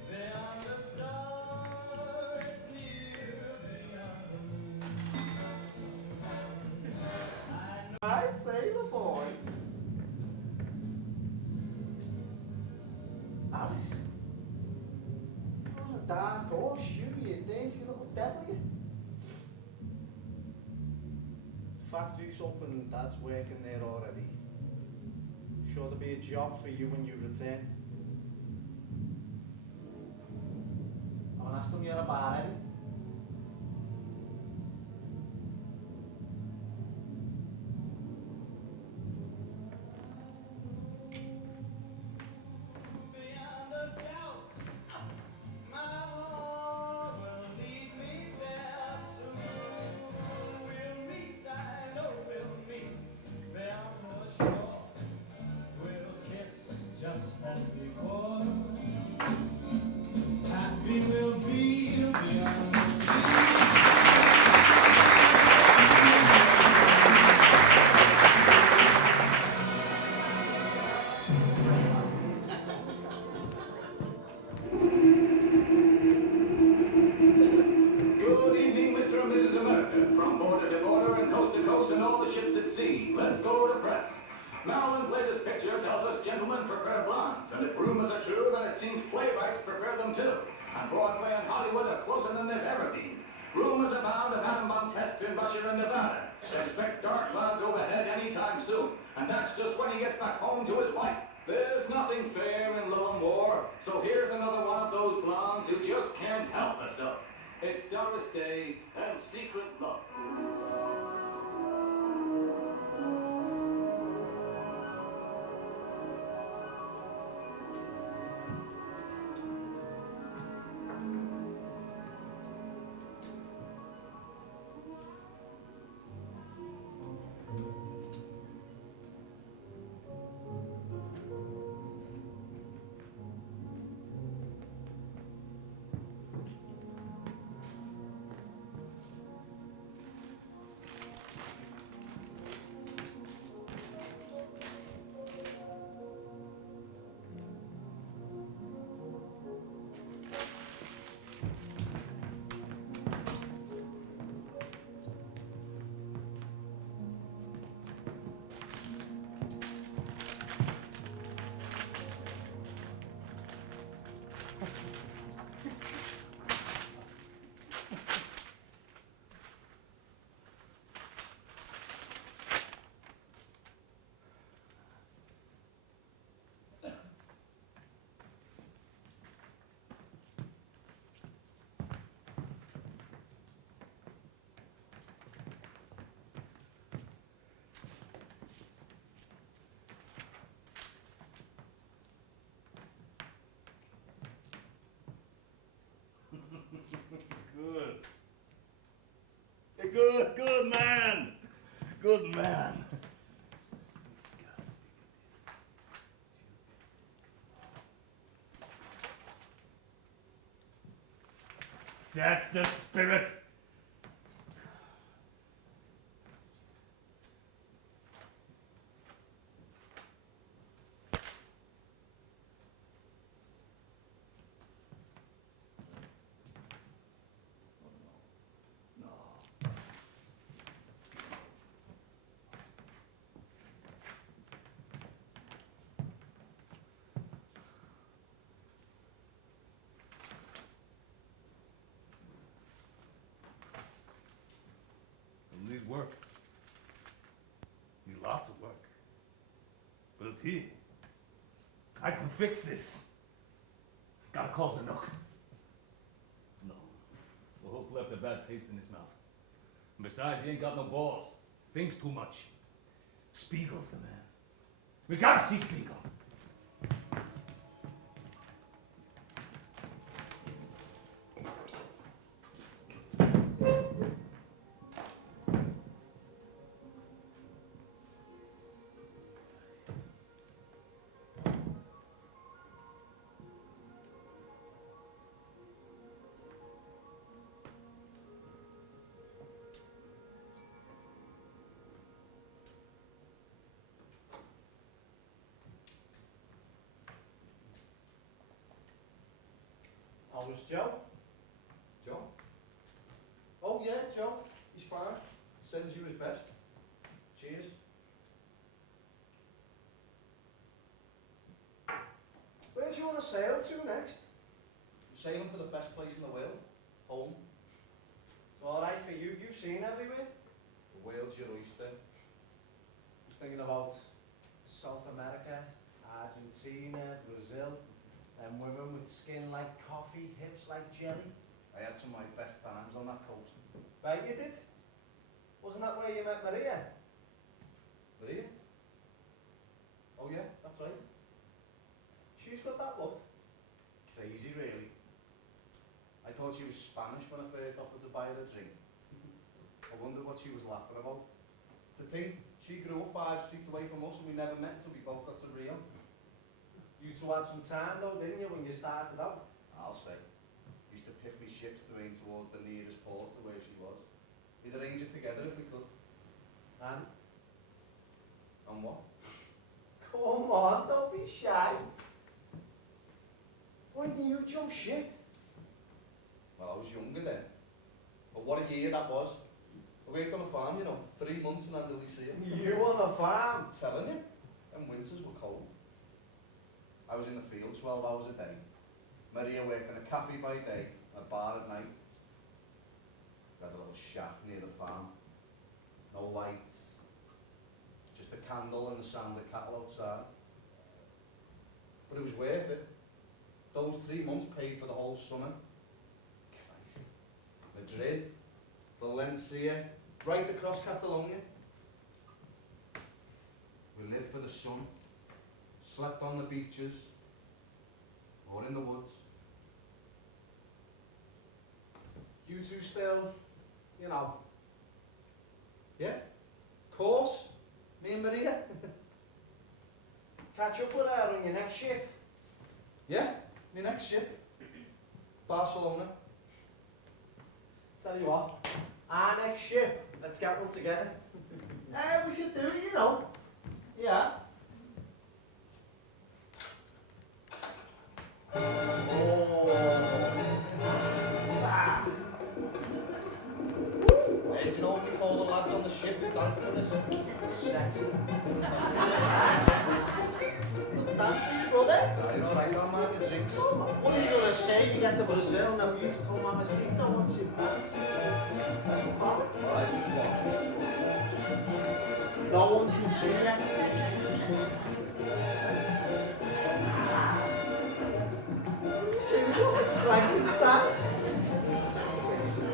beyond the stars, near beyond the moon. I say the boy. Alice. You're a dark horse, you dainty little devil, you. Factory's open and Dad's working there already. Sure there'll be a job for you when you return. at a bar, eh? Beyond a doubt, my Lord will lead me there soon. We'll meet, I know we'll meet beyond the shore. We'll kiss just as before. Happy we'll be beyond the sea. Good evening, Mr. and Mrs. America. From border to border and coast to coast and all the ships at sea. Let's go to press. Marilyn's latest picture tells us gentlemen prefer blondes, and if rumors are true, then it seems playwrights prefer them too. And Broadway and Hollywood are closer than they've ever been. Rumors abound of atom bomb tests in Russia and Nevada. Expect dark clouds overhead anytime soon, and that's just when he gets back home to his wife. There's nothing fair in love and war, so here's another one of those blondes who just can't help herself. It's Doris Day and Secret Love. Good man. Good man. That's the spirit. Need work. Need lots of work. But it's here. I can fix this. Gotta call Zanuck. No. The hook left a bad taste in his mouth. And besides, he ain't got no balls. Thinks too much. Spiegel's the man. We gotta see Spiegel. How was Joe? Joe? Oh yeah, Joe. He's fine. Sends you his best. Cheers. Where do you want to sail to next? Sailing for the best place in the world. Home. It's alright for you. You've seen everywhere. The world's your oyster. I was thinking about South America, Argentina, Brazil, and women with skin like coffee, hips like jelly. I had some of my best times on that coast. Right, you did? Wasn't that where you met Maria? Maria? Oh yeah, that's right. She's got that look. Crazy, really. I thought she was Spanish when I first offered to buy her a drink. I wondered what she was laughing about. To think, she grew up 5 streets away from us and we never met until we both got to Rio. You two had some time though, didn't you, when you started out? I'll say. Used to pick me ships to aim towards the nearest port to where she was. We'd arrange it together if we could. And? And what? Come on, don't be shy. Why didn't you jump ship? Well, I was younger then. But what a year that was. I worked on a farm, you know, 3 months in Andalusia. You on a farm? I'm telling you. And winters were cold. I was in the field 12 hours a day. Maria worked in a cafe by day and a bar at night. We had a little shack near the farm. No lights. Just a candle and the sound of cattle outside. But it was worth it. Those 3 months paid for the whole summer. Christ. Madrid, Valencia, right across Catalonia. We lived for the sun, slept on the beaches, or in the woods. You two still, you know. Yeah, of course. Me and Maria. Catch up with her on your next ship. Yeah, my next ship. Barcelona. Tell you what, our next ship, let's get one together. We could do it, you know. Yeah. Ah. Hey, do you know what we call the lads on the ship who dance to this? Sexy. Dance for you, brother. Nah, you're alright, don't mind the drinks. What are you going to say if you get to Brazil and a beautiful mamacita once you dance? Alright, just watch. No one can see you. Dude, look at Frankenstein.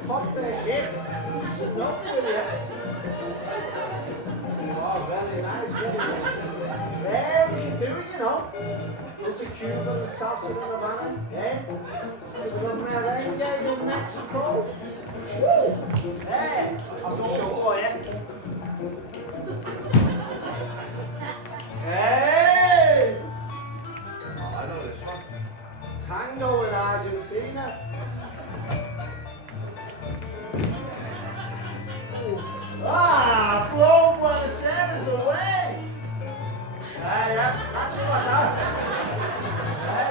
Pop their hip. Loosen up with you. Oh, very nice, very nice. Yeah, we can do it, you know. It's a Cuban and salsa in Havana, yeah? Maybe the merengue in Mexico. Woo! Yeah, I've got one for you. Hey! Oh, I know this one. Tango in Argentina. Ah, blow Buenos Aires away. Yeah, that's what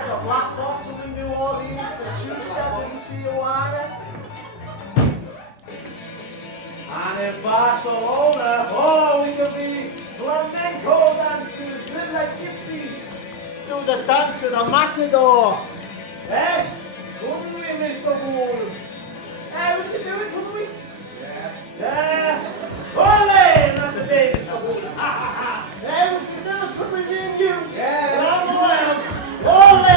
the Black Bottle in New Orleans, the 2-7 in Tijuana. And in Barcelona, oh, we could be flamenco dancers, live like gypsies, do the dance of the matador. Eh? Couldn't we, Mr. Bull? Eh, we could do it, couldn't we? Yeah. Ole! Not the day, Mr. Bull. Ha ha ha. Eh, we could do it, couldn't we, me and you? Yeah. Round the world. Ole!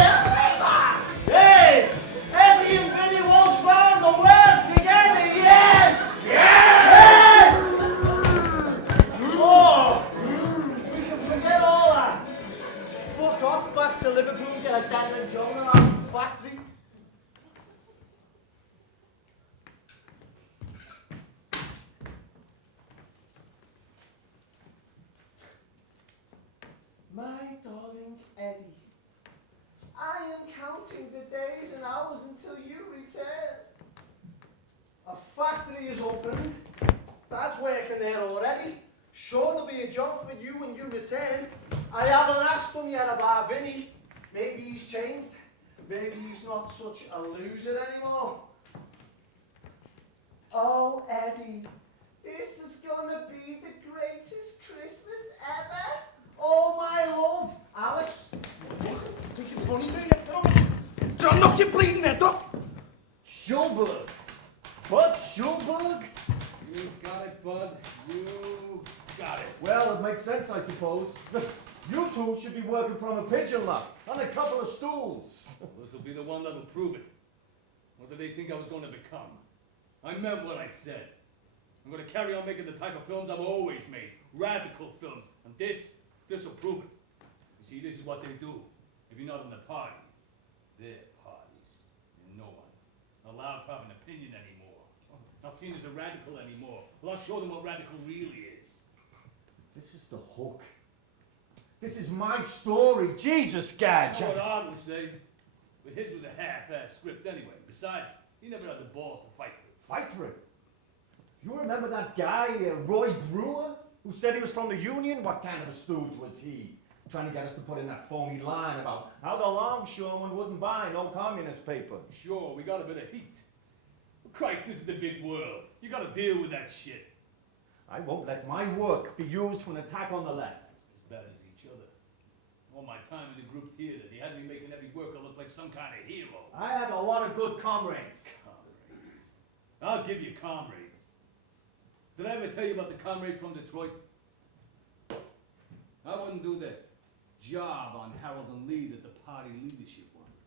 Hey! Eddie and Vinny waltz round the world together, yes! Yes! Oh! We can forget all that. Fuck off back to Liverpool and get a Dan and John in our factory. My darling Eddie, I am counting the days and hours until you return. A factory is opened. Dad's working there already. Sure, there'll be a job for you when you return. I haven't asked him yet about Vinny. Maybe he's changed. Maybe he's not such a loser anymore. Oh, Eddie, this is gonna be the greatest Christmas ever. Oh, my love, Alice. Think you're funny, do you? John, knock your bleeding head off. Schulberg. Bud Schulberg? You got it, bud. You got it. Well, it makes sense, I suppose. You two should be working from a pigeon loft on a couple of stools. This will be the one that'll prove it. What did they think I was going to become? I meant what I said. I'm going to carry on making the type of films I've always made. Radical films. And this'll prove it. You see, this is what they do. If you're not in the party, their party. You're no one. Allowed to have an opinion anymore. Not seen as a radical anymore. Well, I'll show them what radical really is. This is the hook. This is my story. Jesus, God. I know what Art will say. But his was a half-ass script anyway. Besides, he never had the balls to fight for it. Fight for it. You remember that guy, Roy Brewer, who said he was from the Union? What kind of a stooge was he? Trying to get us to put in that phony line about how the longshoremen wouldn't buy no communist paper. Sure, we got a bit of heat. But Christ, this is the big world. You gotta deal with that shit. I won't let my work be used for an attack on the left. As bad as each other. All my time in the group theater, they had me making every worker look like some kind of hero. I had a lot of good comrades. Comrades. I'll give you comrades. Did I ever tell you about the comrade from Detroit? I wouldn't do the job on Harold and Lee that the party leadership wanted.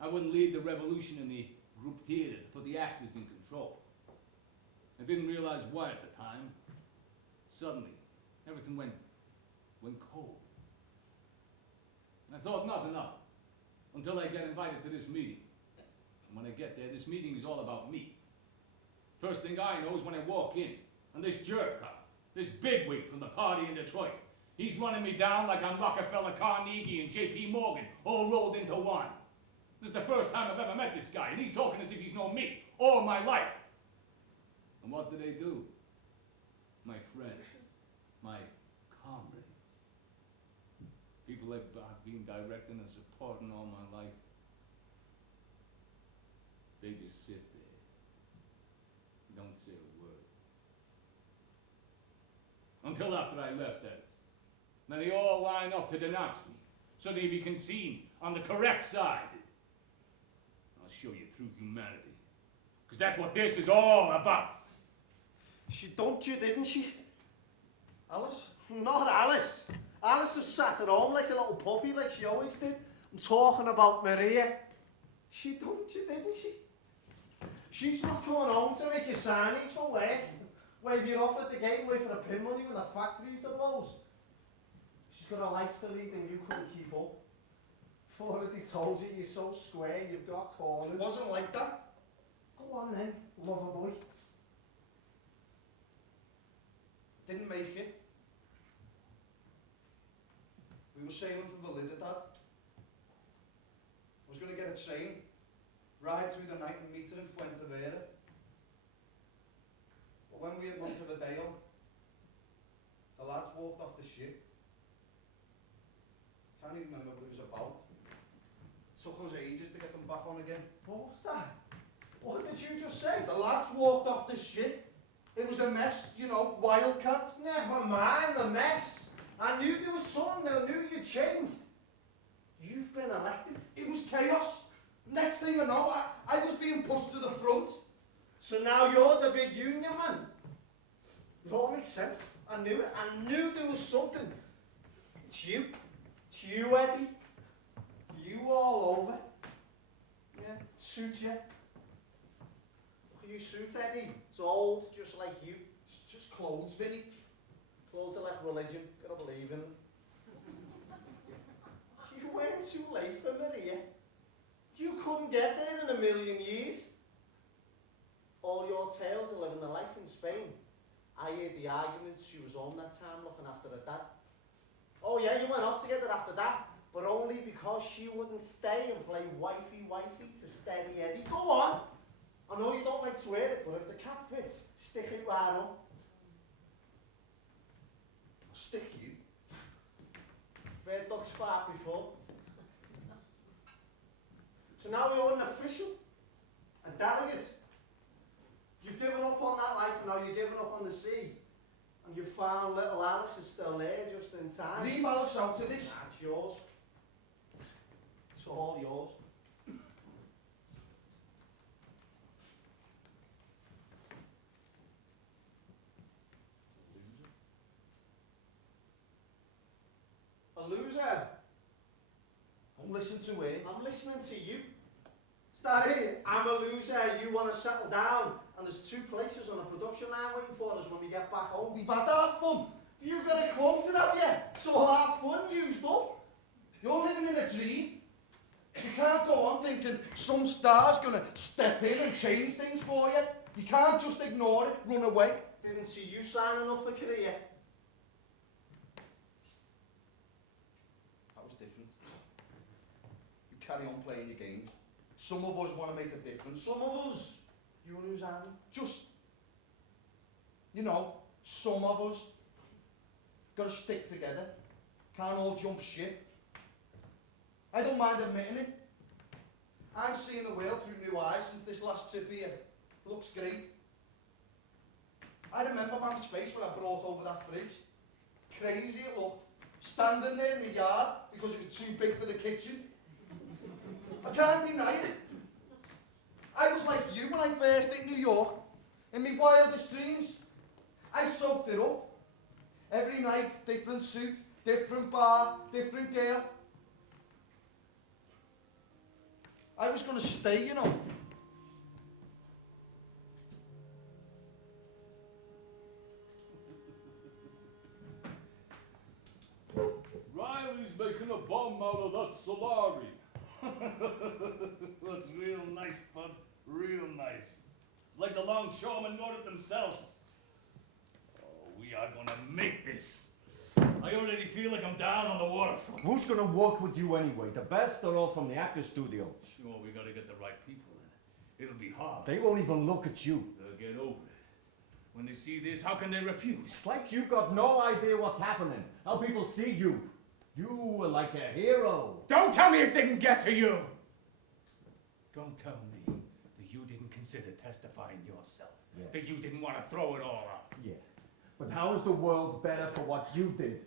I wouldn't lead the revolution in the group theater to put the actors in control. I didn't realize why at the time. Suddenly, everything went cold. And I thought nothing of it, until I got invited to this meeting. And when I get there, this meeting is all about me. First thing I know is when I walk in, and this jerk up, this bigwig from the party in Detroit, he's running me down like I'm Rockefeller, Carnegie, and J.P. Morgan, all rolled into one. This is the first time I've ever met this guy, and he's talking as if he's known me all my life. And what do they do? My friends, my comrades, people I've been directing and supporting all my life, they just sit there, don't say a word. Until after I left, that is. Now they all line up to denounce me, so they be seen on the correct side. I'll show you true humanity, because that's what this is all about. She dumped you, didn't she? Alice? Not Alice. Alice has sat at home like a little puppy, like she always did. I'm talking about Maria. She dumped you, didn't she? She's not coming home to make you signies for work. Wave you off at the gate, wait for the pin money when the factories are closed. She's got a life to lead and you couldn't keep up. I've already told you, you're so square, you've got corners. It wasn't like that. Go on then, lover boy. Didn't make it. We were sailing for Validad. I was going to get a train, ride through the night and meet her in Fuenteventura. But when we had Montevideo, the lads walked off the ship. Can't even remember what it was about. It took us ages to get them back on again. What was that? What did you just say? The lads walked off the ship. It was a mess, you know, wildcat. Never mind the mess. I knew there was something, I knew you changed. You've been elected. It was chaos. Next thing I know, I was being pushed to the front. So now you're the big union man. It all makes sense. I knew it. I knew there was something. It's you. It's you, Eddie. You all over. Yeah, suit you. Look at you suit, Eddie. It's old, just like you. It's just clothes, Vinny. Clothes are like religion. Gotta believe in them. You weren't too late for Maria. You couldn't get there in a million years. All your tales are living the life in Spain. I heard the arguments she was on that time looking after her dad. Oh yeah, you went off together after that, but only because she wouldn't stay and play wifey to steady Eddie. Go on! I know you don't like to wear it, but if the cap fits, stick it right on. Stick you. Fair ducks fart before. So now you're an official, a delegate. You've given up on that life and now you're giving up on the sea. And you found little Alice is still there just in time. Leave Alice out of this. That's yours. It's all yours. A loser? Don't listen to her. I'm listening to you. Is Daddy, I'm a loser. You want to settle down. And there's 2 places on the production line waiting for us when we get back home. We've had that fun. You got it quoted, have you? So all our fun used up. You're living in a dream. You can't go on thinking some star's gonna step in and change things for you. You can't just ignore it, run away. Didn't see you signing up for career. That was different. You carry on playing your games. Some of us want to make a difference. Some of us, you and who's Annie? Just, you know, some of us gotta stick together. Can't all jump ship. I don't mind admitting it. I'm seeing the world through new eyes since this last trip here. It looks great. I remember Man's face when I brought over that fridge. Crazy it looked. Standing there in the yard because it was too big for the kitchen. I can't deny it. I was like you when I first hit New York. In my wildest dreams. I soaked it up. Every night, different suit, different bar, different girl. I was going to stay, you know. Riley's making a bomb out of that Solari. That's real nice, bud. Real nice. It's like the longshoremen wrote it themselves. Oh, we are gonna make this. I already feel like I'm down on the waterfront. Who's gonna work with you anyway? The best are all from the actor studio. Sure, we gotta get the right people in. It'll be hard. They won't even look at you. They'll get over it. When they see this, how can they refuse? It's like you got no idea what's happening. How people see you. You were like a hero. Don't tell me it didn't get to you! Don't tell me that you didn't consider testifying yourself. Yeah. That you didn't want to throw it all up. Yeah. But how is the world better for what you did?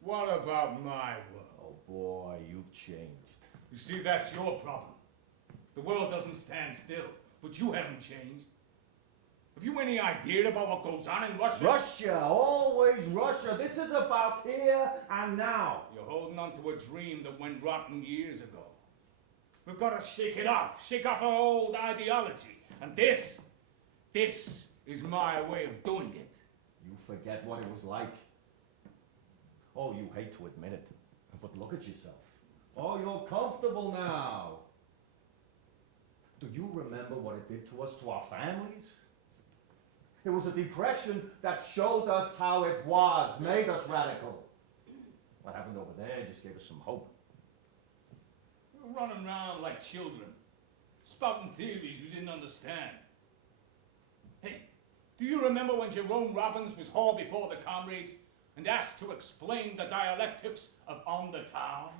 What about my world? Oh boy, you've changed. You see, that's your problem. The world doesn't stand still, but you haven't changed. Have you any idea about what goes on in Russia? Russia, always Russia. This is about here and now. You're holding on to a dream that went rotten years ago. We've got to shake it off. Shake off our old ideology. And this is my way of doing it. You forget what it was like. Oh, you hate to admit it. But look at yourself. Oh, you're comfortable now. Do you remember what it did to us, to our families? It was a depression that showed us how it was, made us radical. What happened over there just gave us some hope. We're running around like children, spouting theories we didn't understand. Hey, do you remember when Jerome Robbins was hauled before the comrades and asked to explain the dialectics of on the town?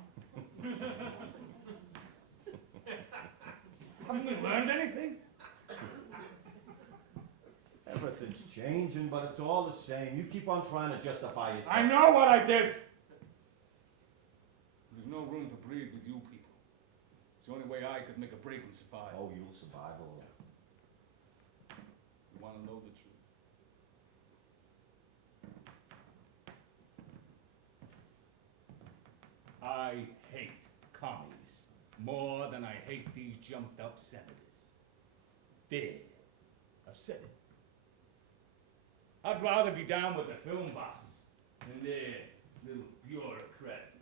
Haven't we learned anything? Everything's changing, but it's all the same. You keep on trying to justify yourself. I know what I did! There's no room to breathe with you people. It's the only way I could make a break and survive. Oh, you'll survive all that. You want to know the truth? I hate commies more than I hate these jumped up senators. There, I've said it. I'd rather be down with the film bosses than their little bureaucrats,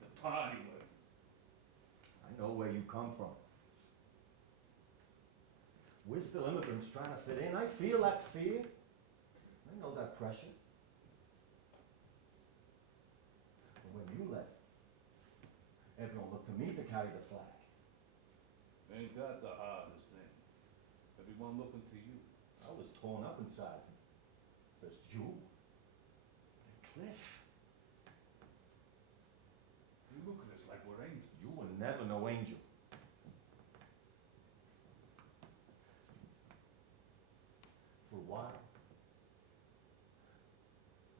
the party workers. I know where you come from. We're still immigrants trying to fit in. I feel that fear. I know that pressure. But when you left, everyone looked to me to carry the flag. Ain't that the hardest thing? Everyone looking to you. I was torn up inside. First you, then Cliff. You look at us like we're angels. You were never no angel. For a while,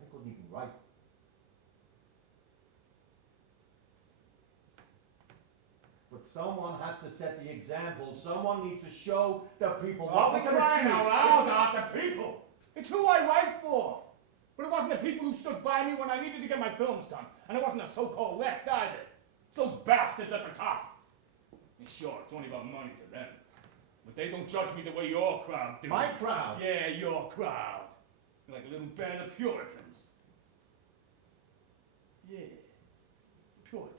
I couldn't even write. But someone has to set the example. Someone needs to show the people what we can achieve. Out loud, not the people! It's who I write for! But it wasn't the people who stood by me when I needed to get my films done. And it wasn't the so-called left either. It's those bastards at the top. Sure, it's only about money to them. But they don't judge me the way your crowd do. My crowd? Yeah, your crowd. Like a little band of Puritans. Yeah, Puritans.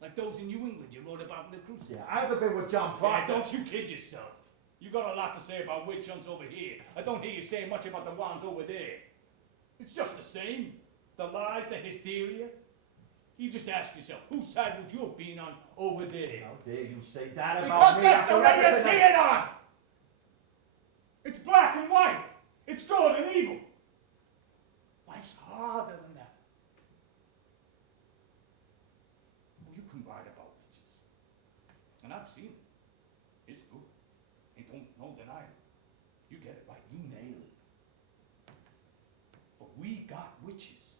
Like those in New England you wrote about in the Crusade. Yeah, I've been with John Yeah, Proctor. don't you kid yourself. You got a lot to say about witch hunts over here. I don't hear you say much about the ones over there. It's just the same. The lies, the hysteria. You just ask yourself, whose side would you have been on over there? How dare you say that about Because me that's the after way you everything see it on! It's black and white. It's good and evil. Life's harder than that. Well, you can write about witches. And I've seen it. It's good. Ain't no denying it. You get it right. You nail it. But we got witches.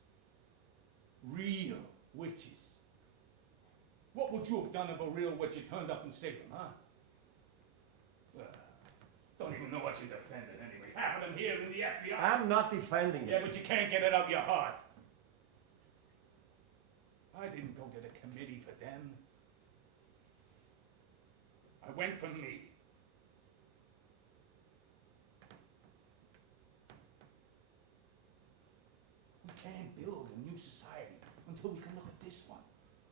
Real witches. What would you have done if a real witch had turned up in Salem, huh? Don't even know what you're defending anyway. Half of them here in the FBI. I'm not defending Yeah, it. but you can't get it out your heart. I didn't go to the committee for them. I went for me. We can't build a new society until we can look at this one,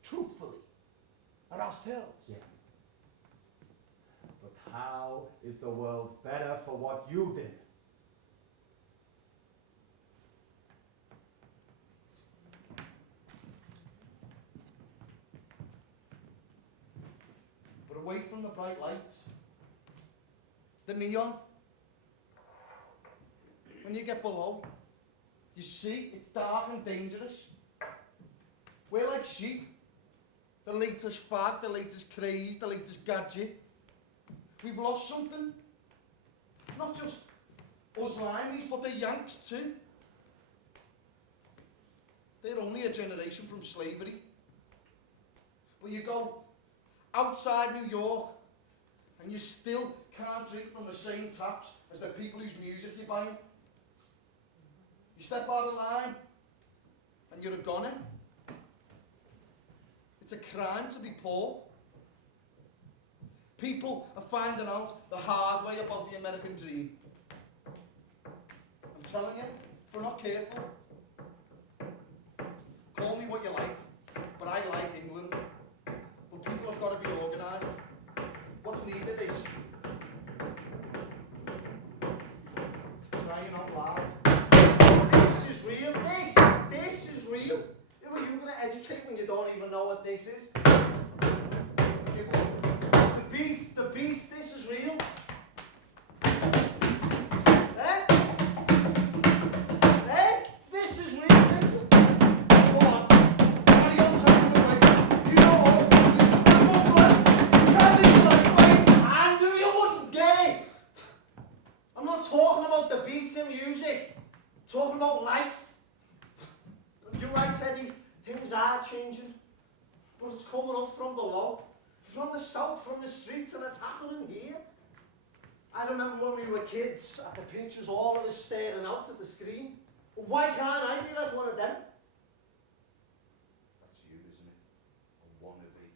truthfully, at ourselves. Yeah. But how is the world better for what you did? But away from the bright lights, the neon, when you get below, you see it's dark and dangerous. We're like sheep. The latest fad, the latest craze, the latest gadget. We've lost something. Not just us limeys, but the Yanks too. They're only a generation from slavery. But you go outside New York and you still can't drink from the same taps as the people whose music you're buying. You step out of line and you're a goner. It's a crime to be poor. People are finding out the hard way about the American dream. I'm telling you, if we're not careful, call me what you like, but I like England. But people have got to be organised. What's needed is crying out loud. This is real. This is real. Who are you going to educate when you don't even know what this is? The beats, this is real. Eh? Eh? This is real, this is... Go on, carry on talking away. You know what? I knew you wouldn't get it. I'm not talking about the beats and music. I'm talking about life. You're right, Teddy. Things are changing. But it's coming up from below. From the south, from the streets, and it's happening here. I remember when we were kids, at the pictures, all of us staring out at the screen. Why can't I be like one of them? That's you, isn't it? A wannabe.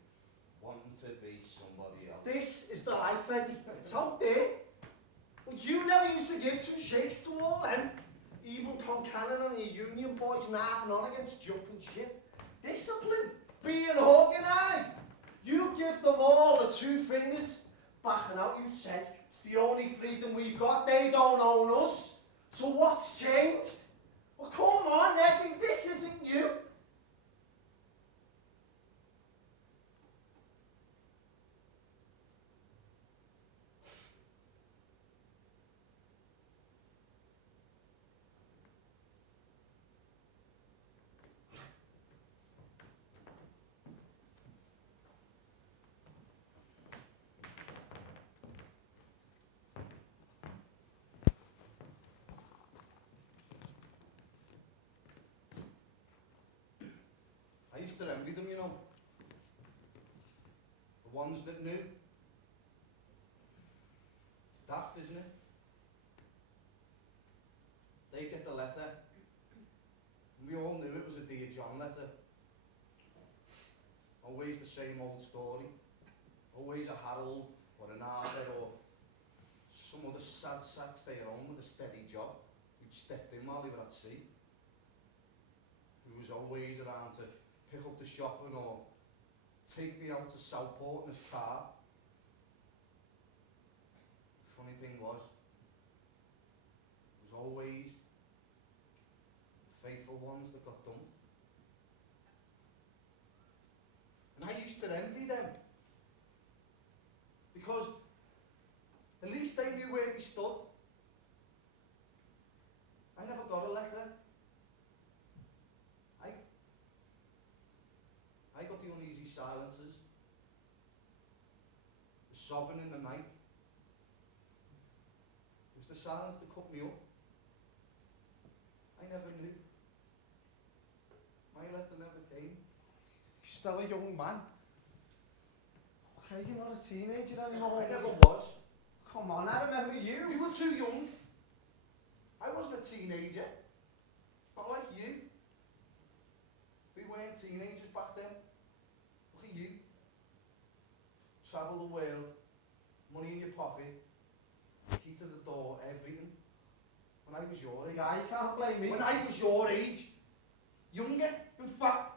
Wanting to be somebody else. This is the life, Eddie. It's out there. But you never used to give two shakes to all them. Even Tom Cannon and the Union boys knocking on against jumping ship. Discipline. Being organised. You give them all the two fingers. Backing out, you'd say. It's the only freedom we've got. They don't own us. So what's changed? Well, come on, Eddie. This isn't you. I used to envy them, you know. The ones that knew. It's daft, isn't it? They get the letter. We all knew it was a Dear John letter. Always the same old story. always a Harold or an Arthur or some other sad sack stay at home with a steady job who'd stepped in while they were at sea. Who was always around to pick up the shopping or take me out to Southport in his car. Funny thing was, it was always the faithful ones that got done. And I used to envy them. Because at least they knew where they stood. I never got a letter. I got the uneasy silences, the sobbing in the night. It was the silence that cut me up. I never knew. My letter never came. You're still a young man. Okay, you're not a teenager anymore. I never was. Come on, I remember you. You were too young. I wasn't a teenager. Not like you. We weren't teenagers back then. Look at you. Travel the world, money in your pocket, key to the door, everything. When I was your age. Yeah, you can't blame me. When I was your age. Younger, in fact.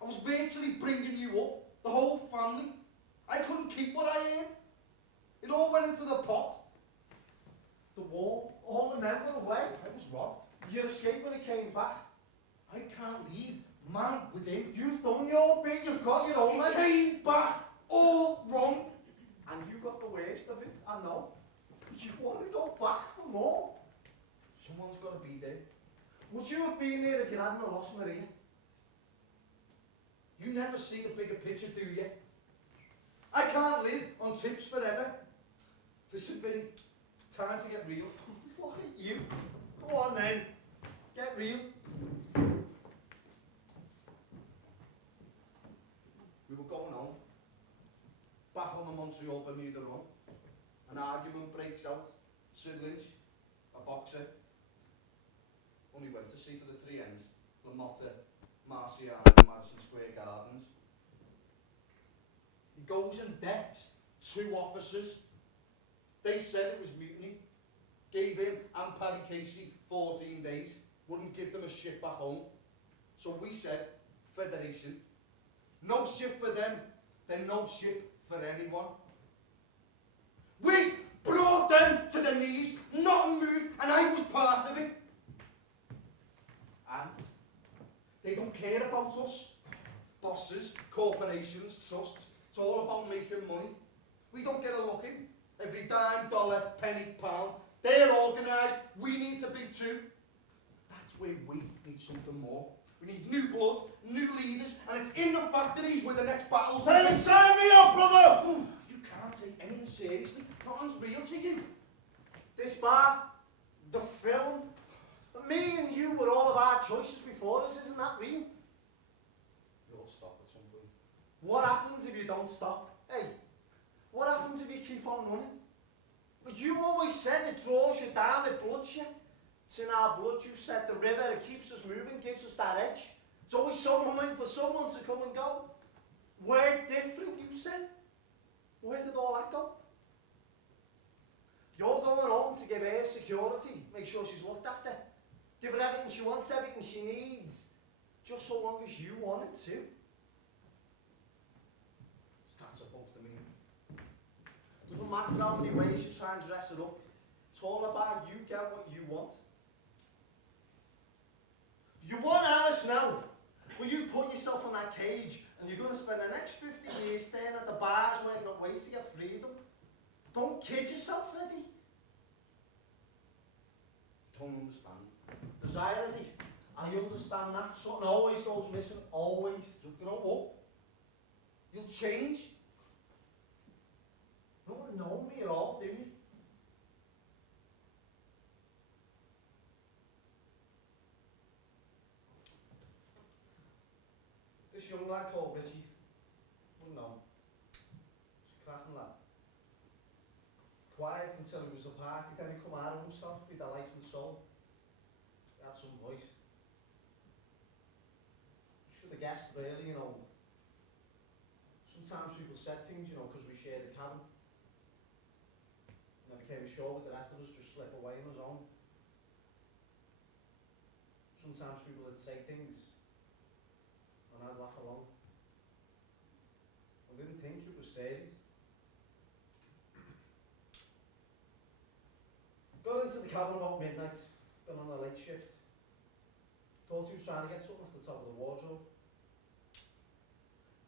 I was virtually bringing you up. The whole family. I couldn't keep what I earned. It all went into the pot. The war, all the men were away. I was robbed. You escaped when it came back. I can't leave. Man with him. You've done your bit, you've got your own It life. came back all wrong. And you got the worst of it, I know. You want to go back for more. Someone's got to be there. Would you have been there if you hadn't lost Maria? You never see the bigger picture, do you? I can't live on tips forever. Listen, Vinny, time to get real. Look at you. Go on then. Get real. We were going home. Back on the Montreal Bermuda run. An argument breaks out. Sid Lynch, a boxer. Only went to see for the three ends. Lamotta, Marciano and Madison Square Gardens. He goes and decks 2 officers. They said it was mutiny. Gave him and Paddy Casey 14 days. Wouldn't give them a ship back home. So we said, Federation, no ship for them, then no ship for anyone. We brought them to their knees, not moved, and I was part of it. And they don't care about us. Bosses, corporations, trusts, it's all about making money. We don't get a look in. Every dime, dollar, penny, pound. They're organised, we need to be too. That's where we need something more. We need new blood, new leaders, and it's in the factories where the next battle's... Then sign me up, brother! You can't take anything seriously. Nothing's real to you. This bar, the film, me and you were all of our choices before us, isn't that real? You'll stop at some point. What happens if you don't stop? Hey, what happens if you keep on running? But you always said it draws you down, it bloods you. It's in our blood, you said, the river, it keeps us moving, gives us that edge. It's always someone for someone to come and go. We're different, you said. Where did all that go? You're going home to give her security, make sure she's looked after. Give her everything she wants, everything she needs. Just so long as you want it too. What's that supposed to mean? Doesn't matter how many ways you try and dress it up. It's all about you get what you want. You want Alice now, but you put yourself in that cage and you're going to spend the next 50 years staying at the bars working at ways to get freedom. Don't kid yourself, Eddie. Don't understand. Desire, Eddie, I understand that. Something always goes missing, always. You'll grow up. You'll change. You don't know me at all, do you? This young lad called Richie, wouldn't know. He's a cracking lad. Quiet until he was a party, then he come out of himself, be the life and soul. He had some voice. Should have guessed really, you know. Some Sometimes people said things, you know, because we shared a cabin. And I became sure with the rest of us just slip away on his own. Sometimes people would say things, and I'd laugh along. I didn't think it was serious. Got into the cabin about midnight, been on a late shift. Thought he was trying to get something off the top of the wardrobe.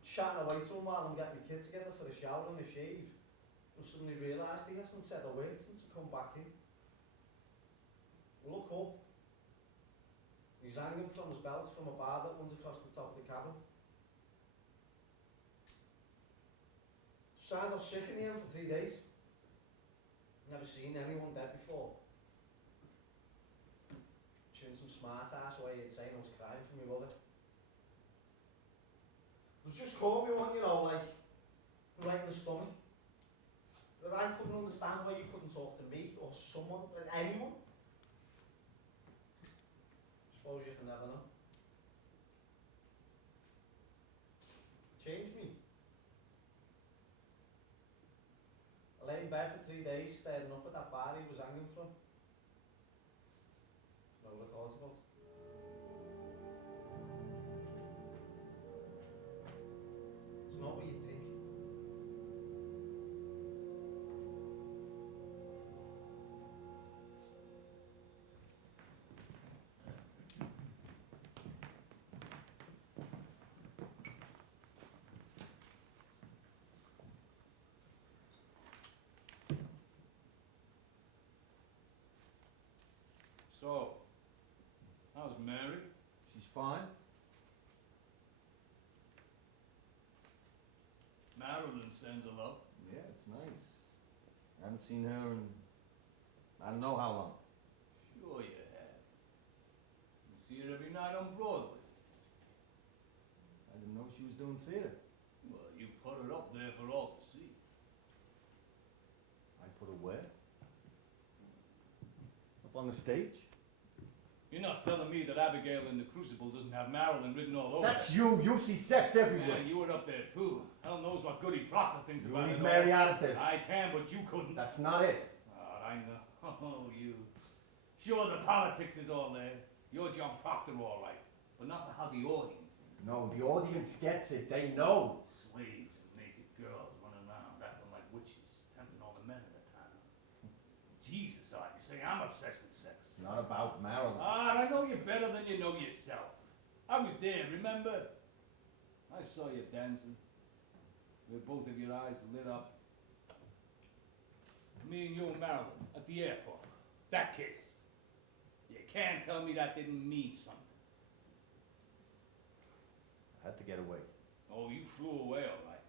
Chatting away to him while I'm getting my kid together for a shower and a shave. I suddenly realised he hasn't said a word since I come back in. I look up. He's hanging from his belt from a bar that runs across the top of the cabin. Signed off sick in the end for 3 days. Never seen anyone dead before. Chin some smart ass away, he'd say, and I was crying for my mother. It was just caught me one, you know, like, right in the stomach. That I couldn't understand why you couldn't talk to me or someone, like anyone. Suppose you can never know. Changed me. I lay in bed for 3 days, staring up at that bar he was hanging from. That's what I thought about. It's not what you think. So, how's Mary? She's fine. Marilyn sends her love. Yeah, it's nice. I haven't seen her in I don't know how long. Sure you have. You see her every night on Broadway. I didn't know she was doing theater. Well, you put her up there for all to see. I put her where? Up on the stage? You're not telling me that Abigail in the Crucible doesn't have Marilyn written all over That's it. you! You see sex everywhere! And you were up there too. Hell knows what Goody Proctor thinks You about leave it. Mary out of this. I can, but you couldn't. That's not it. I know. Oh, you. Sure, the politics is all there. You're John Proctor, all right. But not for how the audience thinks. No, the audience gets it. They know. Slaves and naked girls running around acting like witches, tempting all the men in the town. Jesus, you say I'm obsessed with sex. It's not about Marilyn. I know you better than you know yourself. I was there, remember? I saw you dancing, with both of your eyes lit up. Me and you and Marilyn at the airport. That kiss. You can't tell me that didn't mean something. I had to get away. Oh, you flew away all right.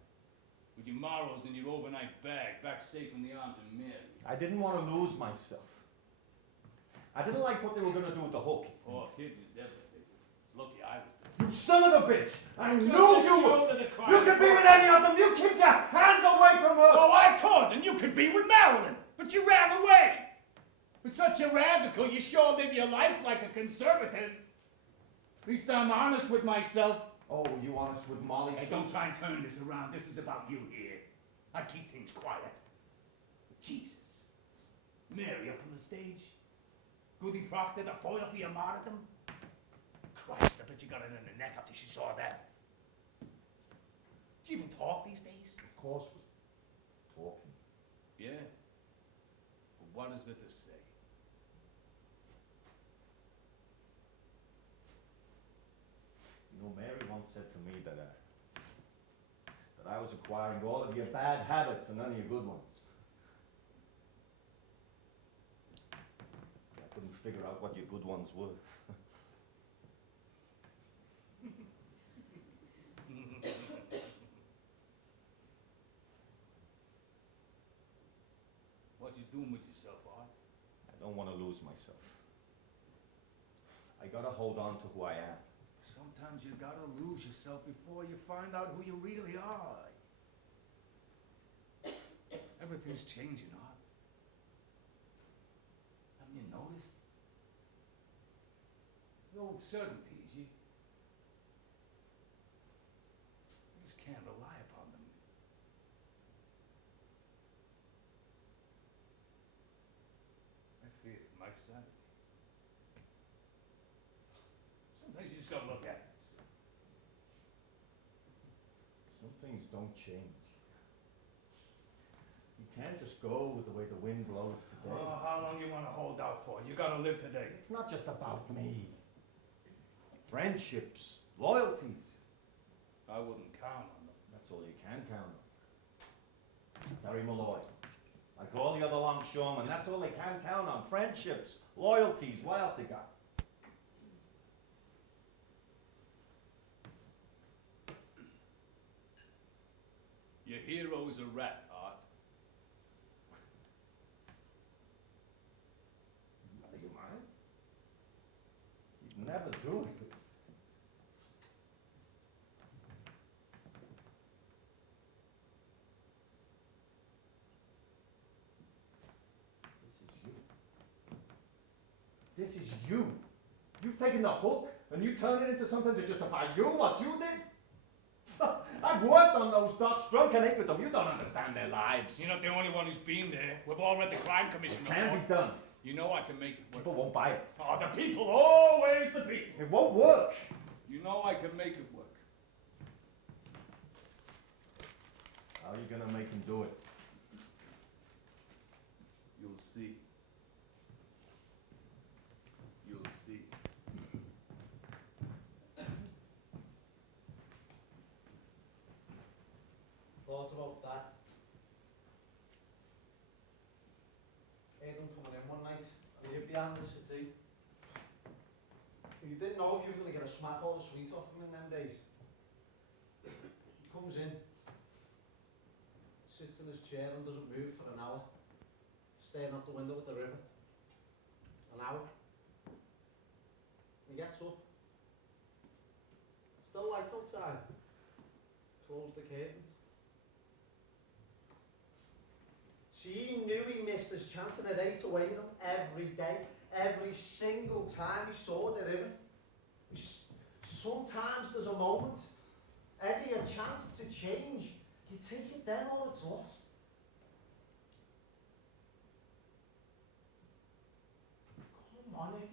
With your morals in your overnight bag, back safe in the arms of Mary. I didn't want to lose myself. I didn't like what they were going to do with the hookie. Poor kid was devastated. It's lucky I was there. You son of a bitch! I knew Just you would! shoulder the crime. You could be with any of them! You keep your hands away from her! Oh, I could, and you could be with Marilyn, but you ran away. With such a radical, you sure live your life like a conservative. At least I'm honest with myself. Oh, you honest with Molly Hey, too? don't try and turn this around. This is about you here. I keep things quiet. Jesus. Mary up on the stage. Goody Proctor, the foil for your martyrdom. Christ, I bet you got it in the neck after she saw that. Do you even talk these days? Of course we're talking. Yeah. But what is there to say? You know, Mary once said to me that I was acquiring all of your bad habits and none of your good ones. I couldn't figure out what your good ones were. What you doing with yourself, Art? I don't want to lose myself. I gotta hold on to who I am. Sometimes you gotta lose yourself before you find out who you really are. Everything's changing, Art. Haven't you noticed? The old certainties, you just can't rely upon them things don't change. You can't just go with the way the wind blows today. Oh, how long you want to hold out for? You gotta live today. It's not just about me. Friendships, loyalties. I wouldn't count on them. That's all you can count on. Terry Malloy, like all the other longshoremen, that's all they can count on. Friendships, loyalties, what else they got? Your hero's a rat, Art. Are you mind? You'd never do it. This is you. You've taken the hook and you turn it into something to justify you, what you did. I've worked on those docks, drunk and ate with them. You don't understand their lives. You're not the only one who's been there. We've all read the Crime Commission It can report. be done. You know I can make it work. People won't buy it. Oh, the people, always the people. It won't work. You know I can make it work. How are you gonna make him do it? You'll see. You'll see. Thought about that. Aidan coming in one night, and you're behind the city. You didn't know if you were going to get a smack or a sweet off him in them days. He comes in, sits in his chair and doesn't move for an hour, staring out the window at the river. An hour. He gets up. Still light outside. Close the curtains. See, he knew he missed his chance and it ate away at him every day, every single time he saw the river. Sometimes there's a moment, Eddie, a chance to change. You take it then all it's lost. Come on, Eddie.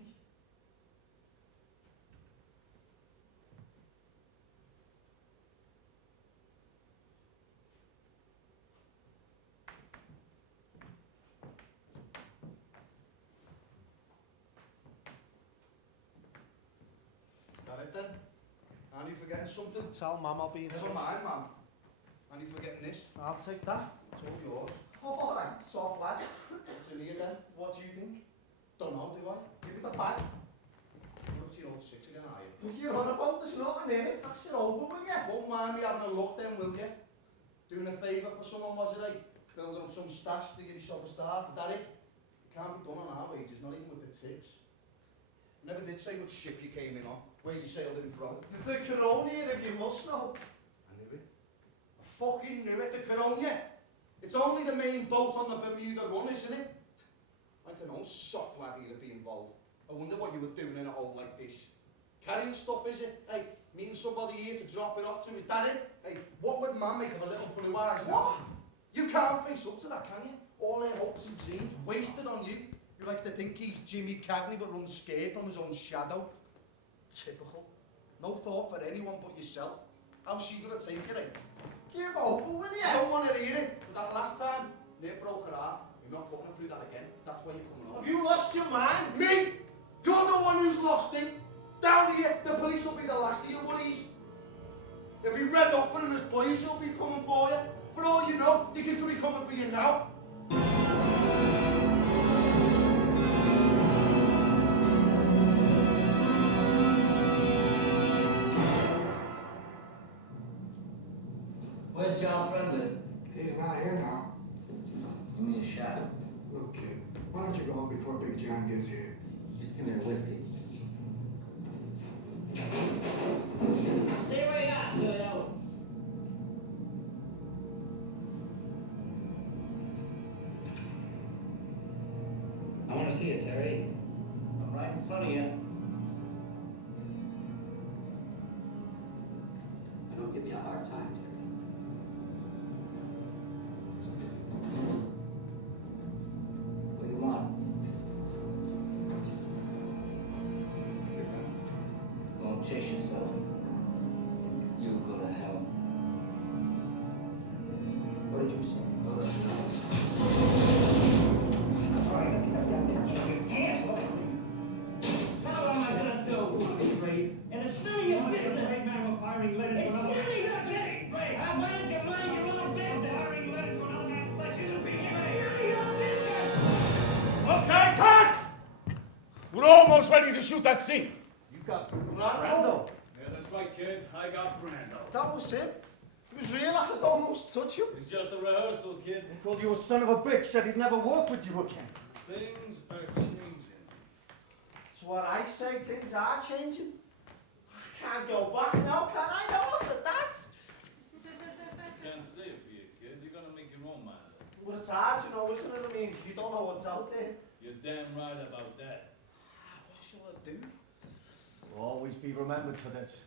That it then? Aren't you forgetting something? Tell Mum I'll be in Never touch. mind, man. Aren't you forgetting this? I'll take that. It's all yours. All right, soft lad. What's in here then? What do you think? Don't know, do I? Give me the bag. You're up to your old six again, are you? You're on about there's nothing in it. Pass it over, will ya? Won't mind me having a look then, will you? Doing a favour for someone, was it, eh? Building up some stash to give yourself a start, is that it? It can't be done on our wages, not even with the tips. Never did say what ship you came in on, where you sailed in from. The Coronia, if you must know. I knew it. I fucking knew it, the Coronia. It's only the main boat on the Bermuda run, isn't it? I don't know, soft lad here to be involved. I wonder what you were doing in a hole like this. Carrying stuff, is it? Hey, meeting somebody here to drop it off to him, is that it? Hey, what would man make of a little blue eyes now? You can't face up to that, can you? All their hopes and dreams wasted on you. Who likes to think he's Jimmy Cagney but runs scared from his own shadow. Typical. No thought for anyone but yourself. How's she gonna take it, eh? Give over, will I ya? don't want to hear it. But that last time, near broke her heart. You're not putting her through that again. That's why you're coming on. Have you lost your mind? Me? You're the one who's lost him. Down here, the police will be the last of your worries. They'll be red offering his boys who'll be coming for you. For all you know, they could be coming for you now. Where's John Friendly? He's not here now. Give me a shot. Look, kid, why don't you go home before Big John gets here? Just give me a whiskey. Stay where you are, Joe. I want to see it, Terry. I'm right in front of you. Don't give me a hard time, Terry. What do you want? Go and chase yourself. You go to hell. almost ready to shoot that scene. You got Brando. Yeah, that's right, kid. I got Brando. That was him. It was real, I could almost touch him. It's just a rehearsal, kid. He called you a son of a bitch, said he'd never work with you again. Things are changing. That's what I say, things are changing. I can't go back now, can I? No, after that. Can't say it for you, kid. You're gonna make your own mind up. But it's hard, you know, isn't it? I mean, you don't know what's out there. You're damn right about that. What shall I do? You'll always be remembered for this.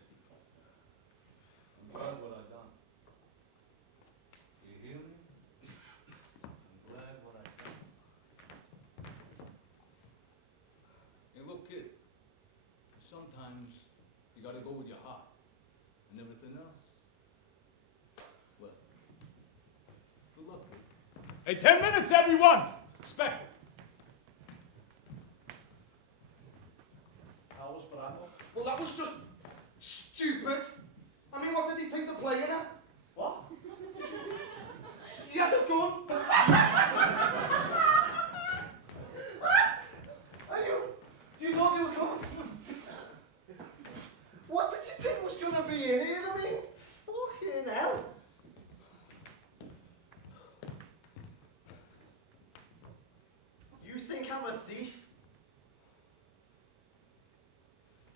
I'm glad what I done. You hear me? I'm glad what I done. Hey, look, kid. Sometimes you gotta go with your heart and everything else. Well, good luck, kid. Hey, 10 minutes, everyone! Spec. How was Brando? Well, that was just stupid. I mean, what did he think the playing at? What? He had a gun. And you thought you were coming? What did you think was going to be in here? I mean, fucking hell. You think I'm a thief?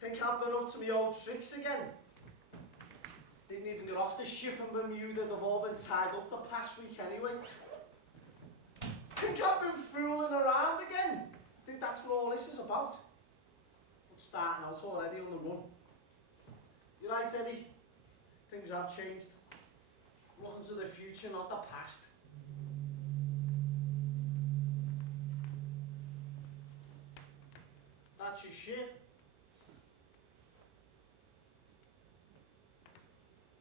Think I've been up to my old tricks again? Didn't even get off the ship in Bermuda, they've all been tied up the past week anyway. Think I've been fooling around again? Think that's what all this is about? I'm starting out already on the run. You're right, Eddie. Things have changed. I'm looking to the future, not the past. That's your shit.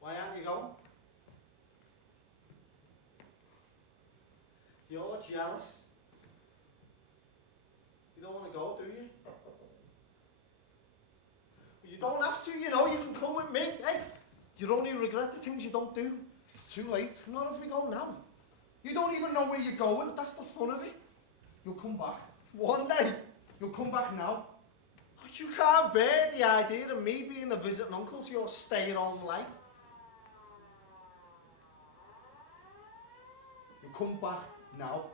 Why aren't you going? You're jealous. You don't want to go, do you? You don't have to, you know, you can come with me. Hey, you only regret the things you don't do. It's too late. Not if we go now. You don't even know where you're going. But that's the fun of it. You'll come back. One day. You'll come back now. Oh, you can't bear the idea of me being a visiting uncle to your stay-at-home life. You'll come back now.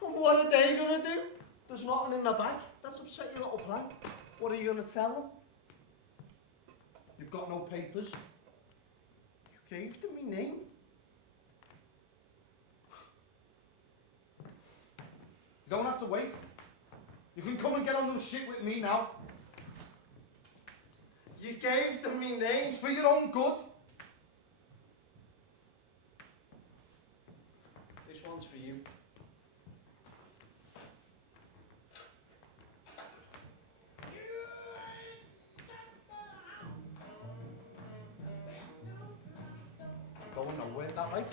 What are they going to do? There's nothing in the bag. That's upset your little plan. What are you going to tell them? You've got no papers. You gave them my name. You don't have to wait. You can come and get on the shit with me now. You gave them my name. It's for your own good. This one's for you. Going nowhere, that right?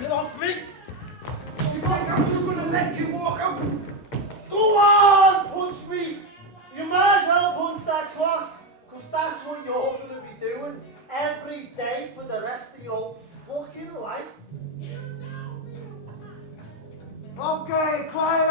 Get off me! You think I'm just gonna let you walk out? Go on, punch me! You might as well punch that clock, because that's what you're going to be doing every day for the rest of your fucking life. Okay, quiet